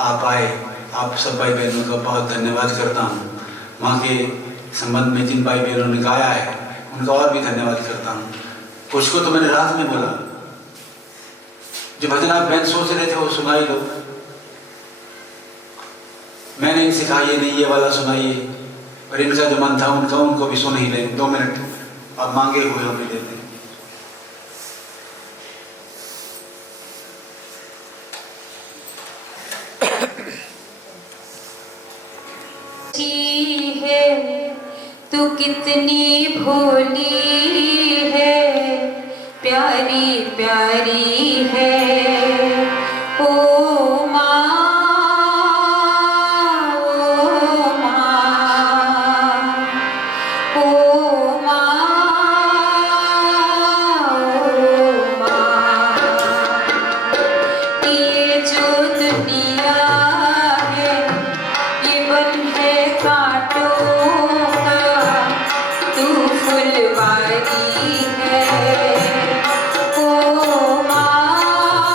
आप आए, आप सब भाई बहनों का बहुत धन्यवाद करता हूँ। माँ के संबंध में जिन भाई बहनों ने गाया है उनका और भी धन्यवाद करता हूँ। कुछ को तो मैंने रात में बोला, जो भजन आप बहन सोच रहे थे वो सुनाई लो। मैंने इनसे कहा ये नहीं, ये वाला सुनाइए, और इनका जो मन था उनको भी सुन ही ले। 2 मिनट आप मांगे हुए हमें देते। है तू कितनी भोली है, प्यारी प्यारी है ओ माँ, ओ माँ, ओ माँ, ओ माँ। ये जो दुनिया है ये वन है कांटों का, तू फुलवारी है ओ माँ,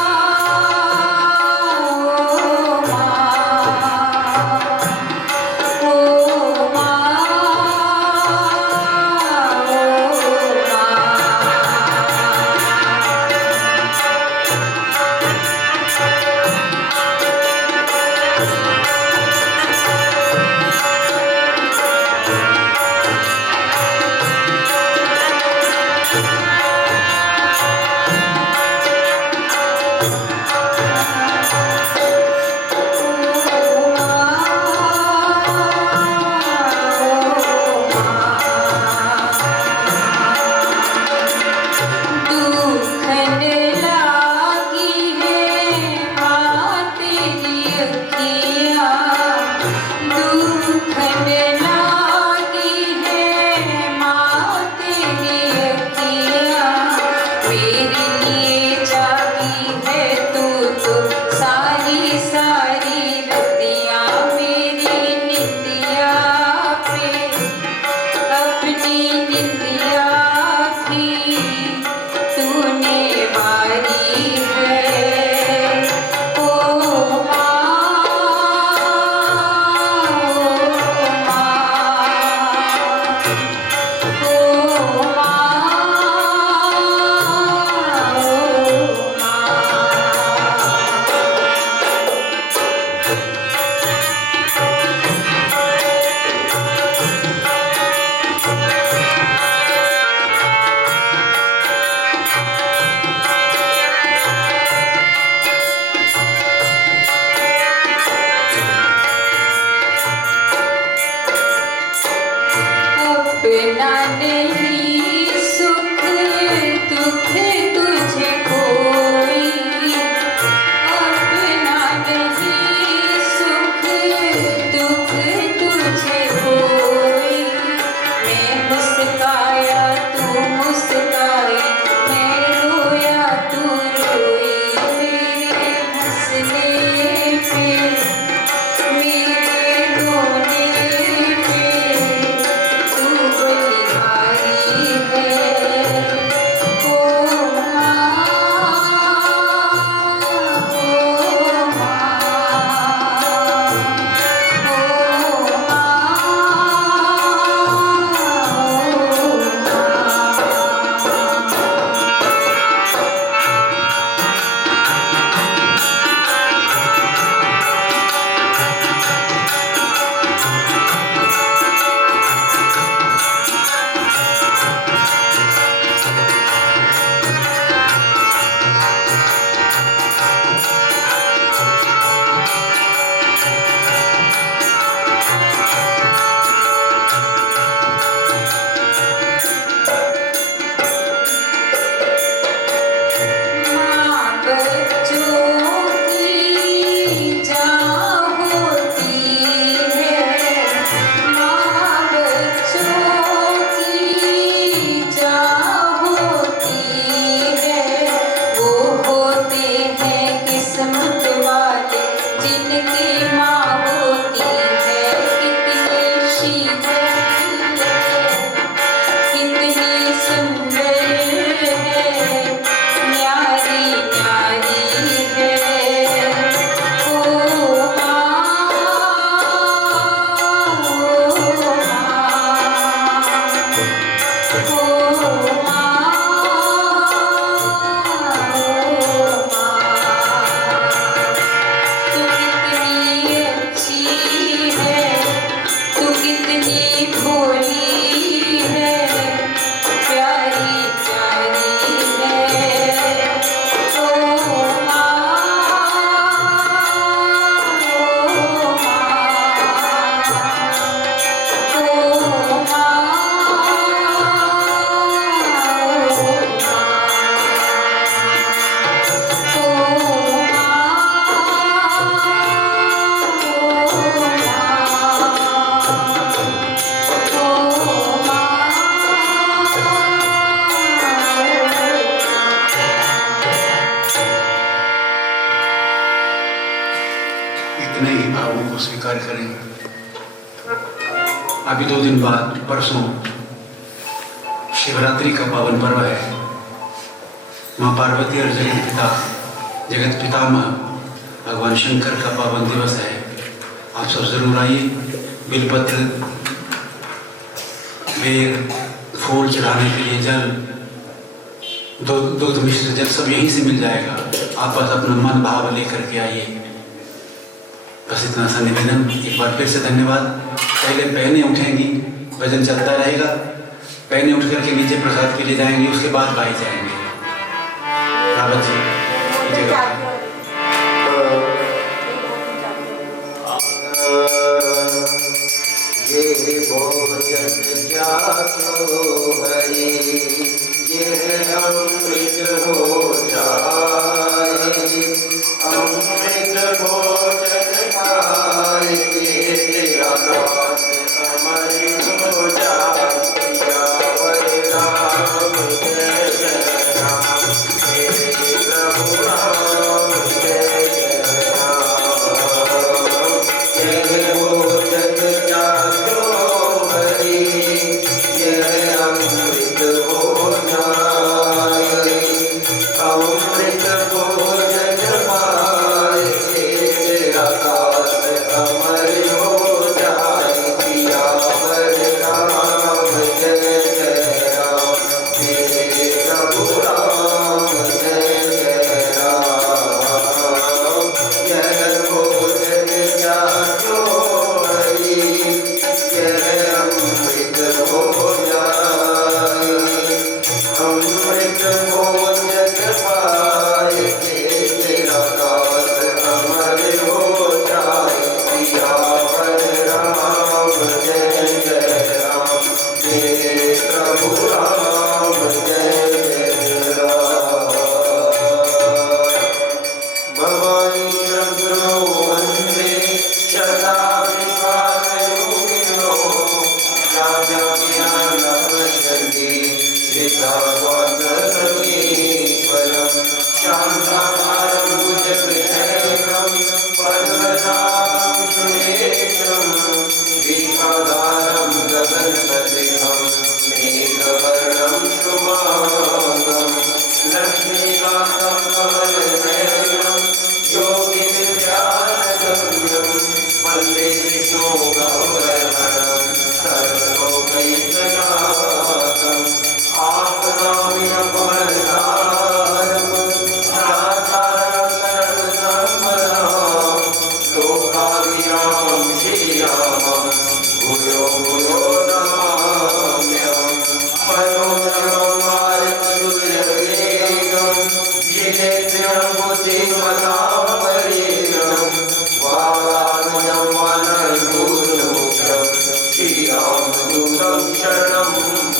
स्वीकार करें। अभी 2 दिन बाद परसों शिवरात्रि का पावन पर्व है। माँ पार्वती और जगत पितामह भगवान शंकर का पावन दिवस है। आप सब जरूर आइए। बिलपत्र, बेर, फूल चढ़ाने के लिए जल, दूध मिश्र जल सब यहीं से मिल जाएगा। आप बस अपना मन भाव लेकर के आइए। बस इतना सा निवेदन। एक बार फिर से धन्यवाद। पहले बहनें उठेंगी, भजन चलता रहेगा। बहनें उठ करके नीचे प्रसाद के लिए जाएंगी, उसके बाद भाई जाएंगे। रावत जी ये भोजन जातो हरि, ये अमृत हो जाए, अमृत भोजन खाए, तेरा नाम अमर हो जाए। सियावर राम जय जय राम, हे प्रभु राम जय जय राम। ये भोजन जातो हरि, ये अमृत हो जाए, अमृत भोजन पाए, तेरा दास अमर हो जाए। सियावर राम जय जय राम, हे प्रभु राम जय जय राम। यह भोजन जातो हरि, यह अमृत हो जाए, अमृत भोजन पाए, तेरा दास अमर हो जाए। सियावर राम जय जय राम, हे प्रभु राम जय जय राम। भवानी शंकरो वंदे सदा विश्वास योगिनो, ज्ञानपश्यन्ति सिद्धार्थमीश्वरम्, शान्ताकारं भुजगशयनं पर्वतां सुरेशं, दीपाधारं गगनसदृशं मेघवर्णं शुभांगं, लक्ष्मीकान्तं कमलनयनं योगिविद्यानगम्यं, वन्दे विष्णु गौरहरं सर्वलोकैकनाथम्। आपदामपहर्तारं दातारं सर्वसम्पदां, लोकाभिरामं श्रीरामं भूयो भूयो नमाम्यहम्। मनोजवं मारुततुल्यवेगं, जिनेन्द्रियं बुद्धिमतां वरिष्ठं, वातात्मजं वानरयूथमुख्यं, श्रीरामदूतं शरणं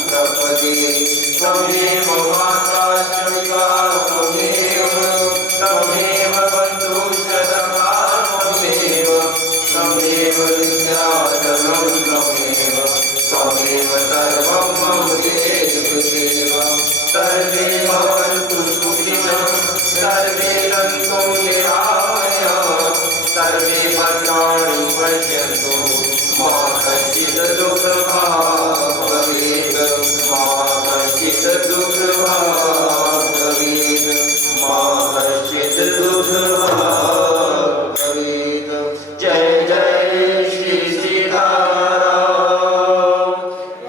प्रपद्ये। त्वमेव माता च पिता त्वमेव, त्वमेव बन्धुश्च सखा त्वमेव, त्वमेव विद्याधनं त्वमेव, त्वमेव सर्वं मम देव। सर्वे भवन्तु सुखिनः, सर्वे सन्तु निरामयाः, सर्वे भद्राणि पश्यन्तु, मा कश्चित् दुःखभाग् भवेत्, मा कश्चित् दुःखभाग् भवेत्, मा कश्चित् दुःखभाग् भवेत्। जय जय श्री सीताराम,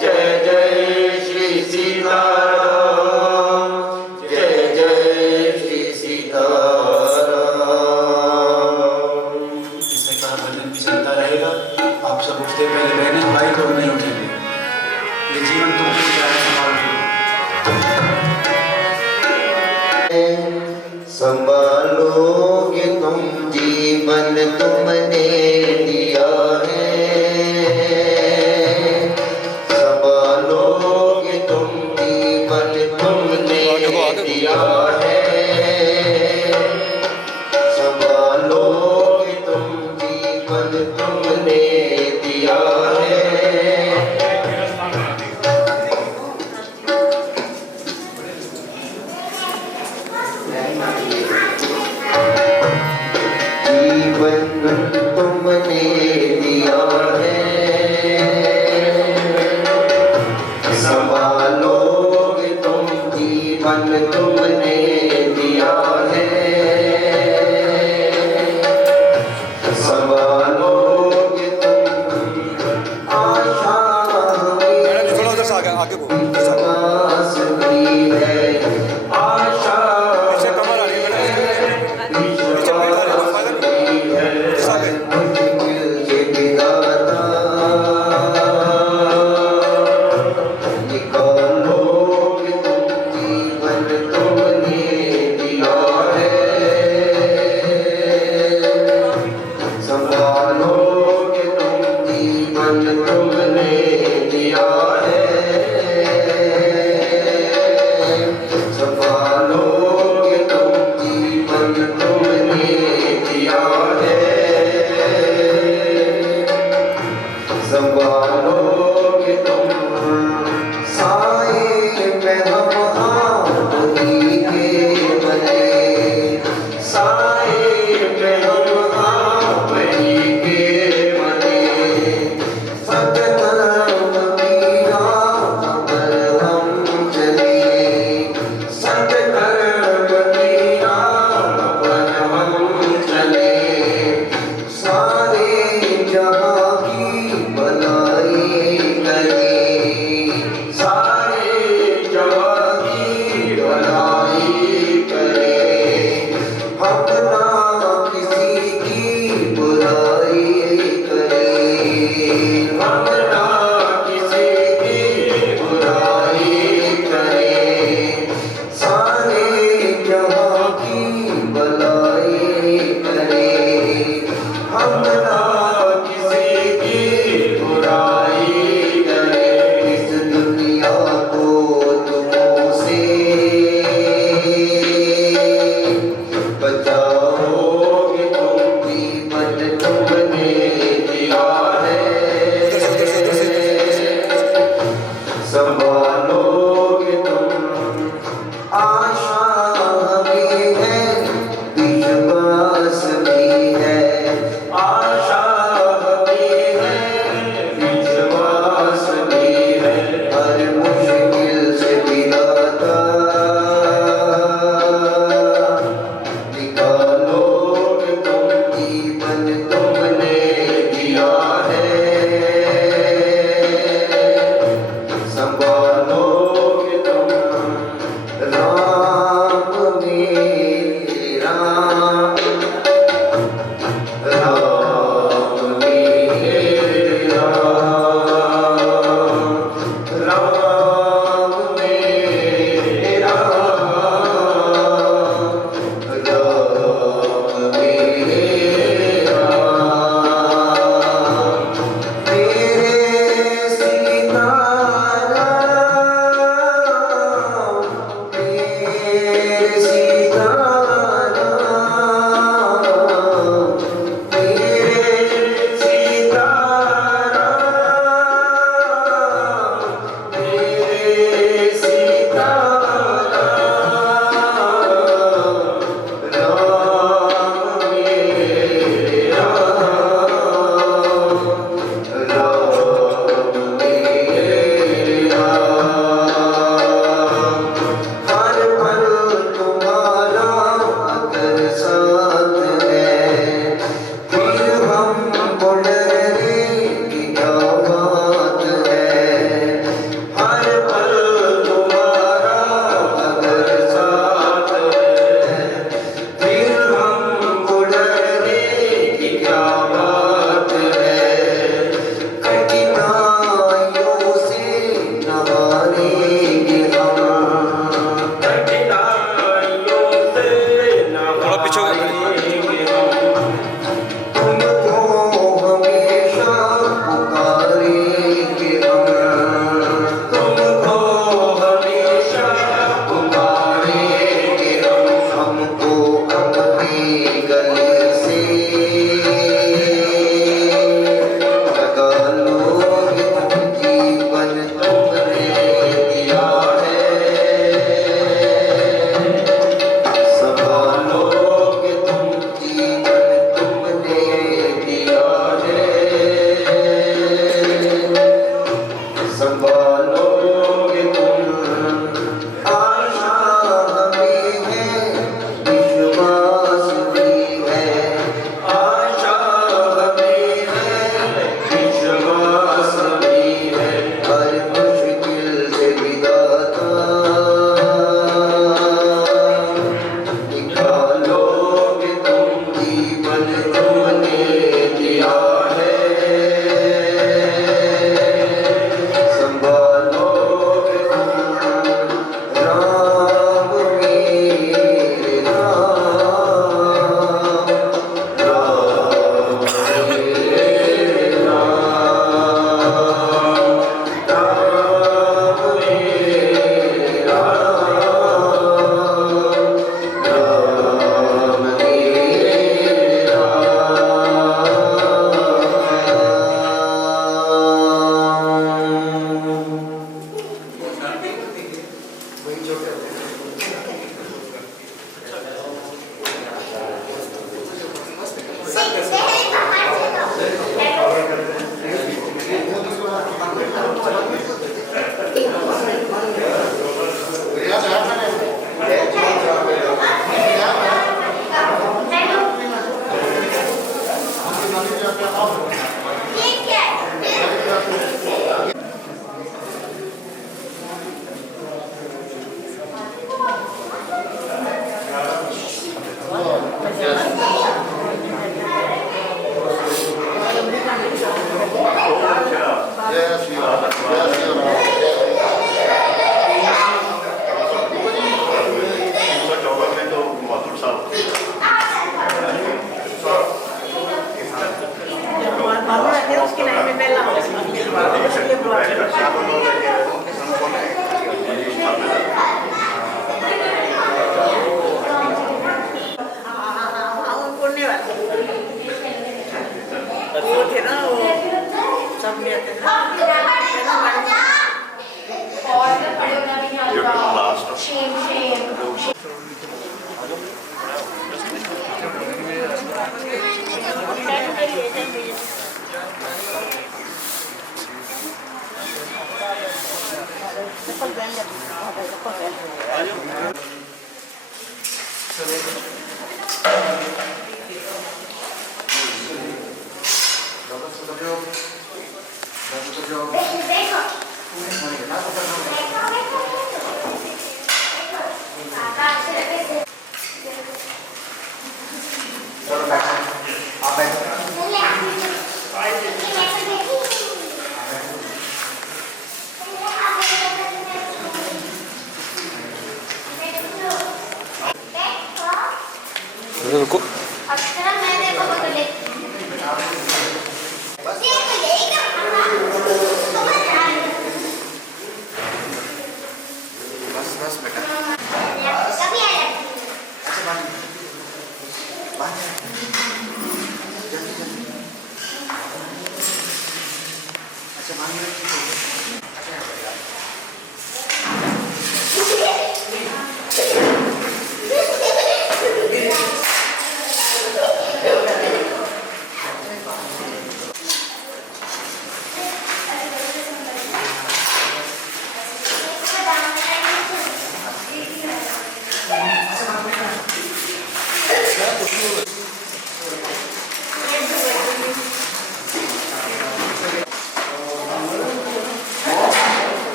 जय जय श्री सीताराम, जय जय श्री सीताराम। इससे कहा भजन भी चलता रहेगा। आप सब उठते पहले बहनें, भाई लोग नहीं उठेंगे। ये जीवन तुमसे क्या है, संभाल लो। संभालोगे तुम जीवन तुमने दिया है, संभालोगे तुम जीवन तुमने दिया है, संभालोगे तुम जीवन तुमने दिया है। जीवन तुमने जीवन तुमने दिया है, संभालोगे तुम आशा मैडम जी थोड़ा उधर से आगे को उधर से आगे। आस भी है, आशा पीछे कमर आ रही है मैडम, पीछे प्लेट आ रही है, कोई फायदा नहीं, उधर से आगे। मुश्किल के विधाता निकालोगे तुम जीवन तुमने दिया है, संभालोगे तुम जीवन तुमने दिया है, संभालोगे तुम जीवन तुमने दिया है, संभालोगे तुम साए में हम आप ही के बने, साए में हम आप ही के बने, सतनाम मीरा पर हम चले, सतनाम मीरा पर हम चले, सारे जहां की भलाई करें, सारे जहां की रुको। अक्षरा मैंने को बदले बस ये तो यही का तो बस बेटा कभी आ जाए अच्छा बात अच्छा मान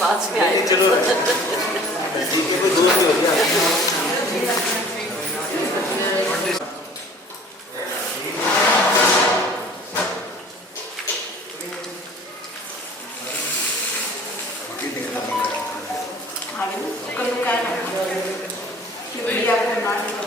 पास में आए चलो आगे तो कल का है कि भैया को नाटक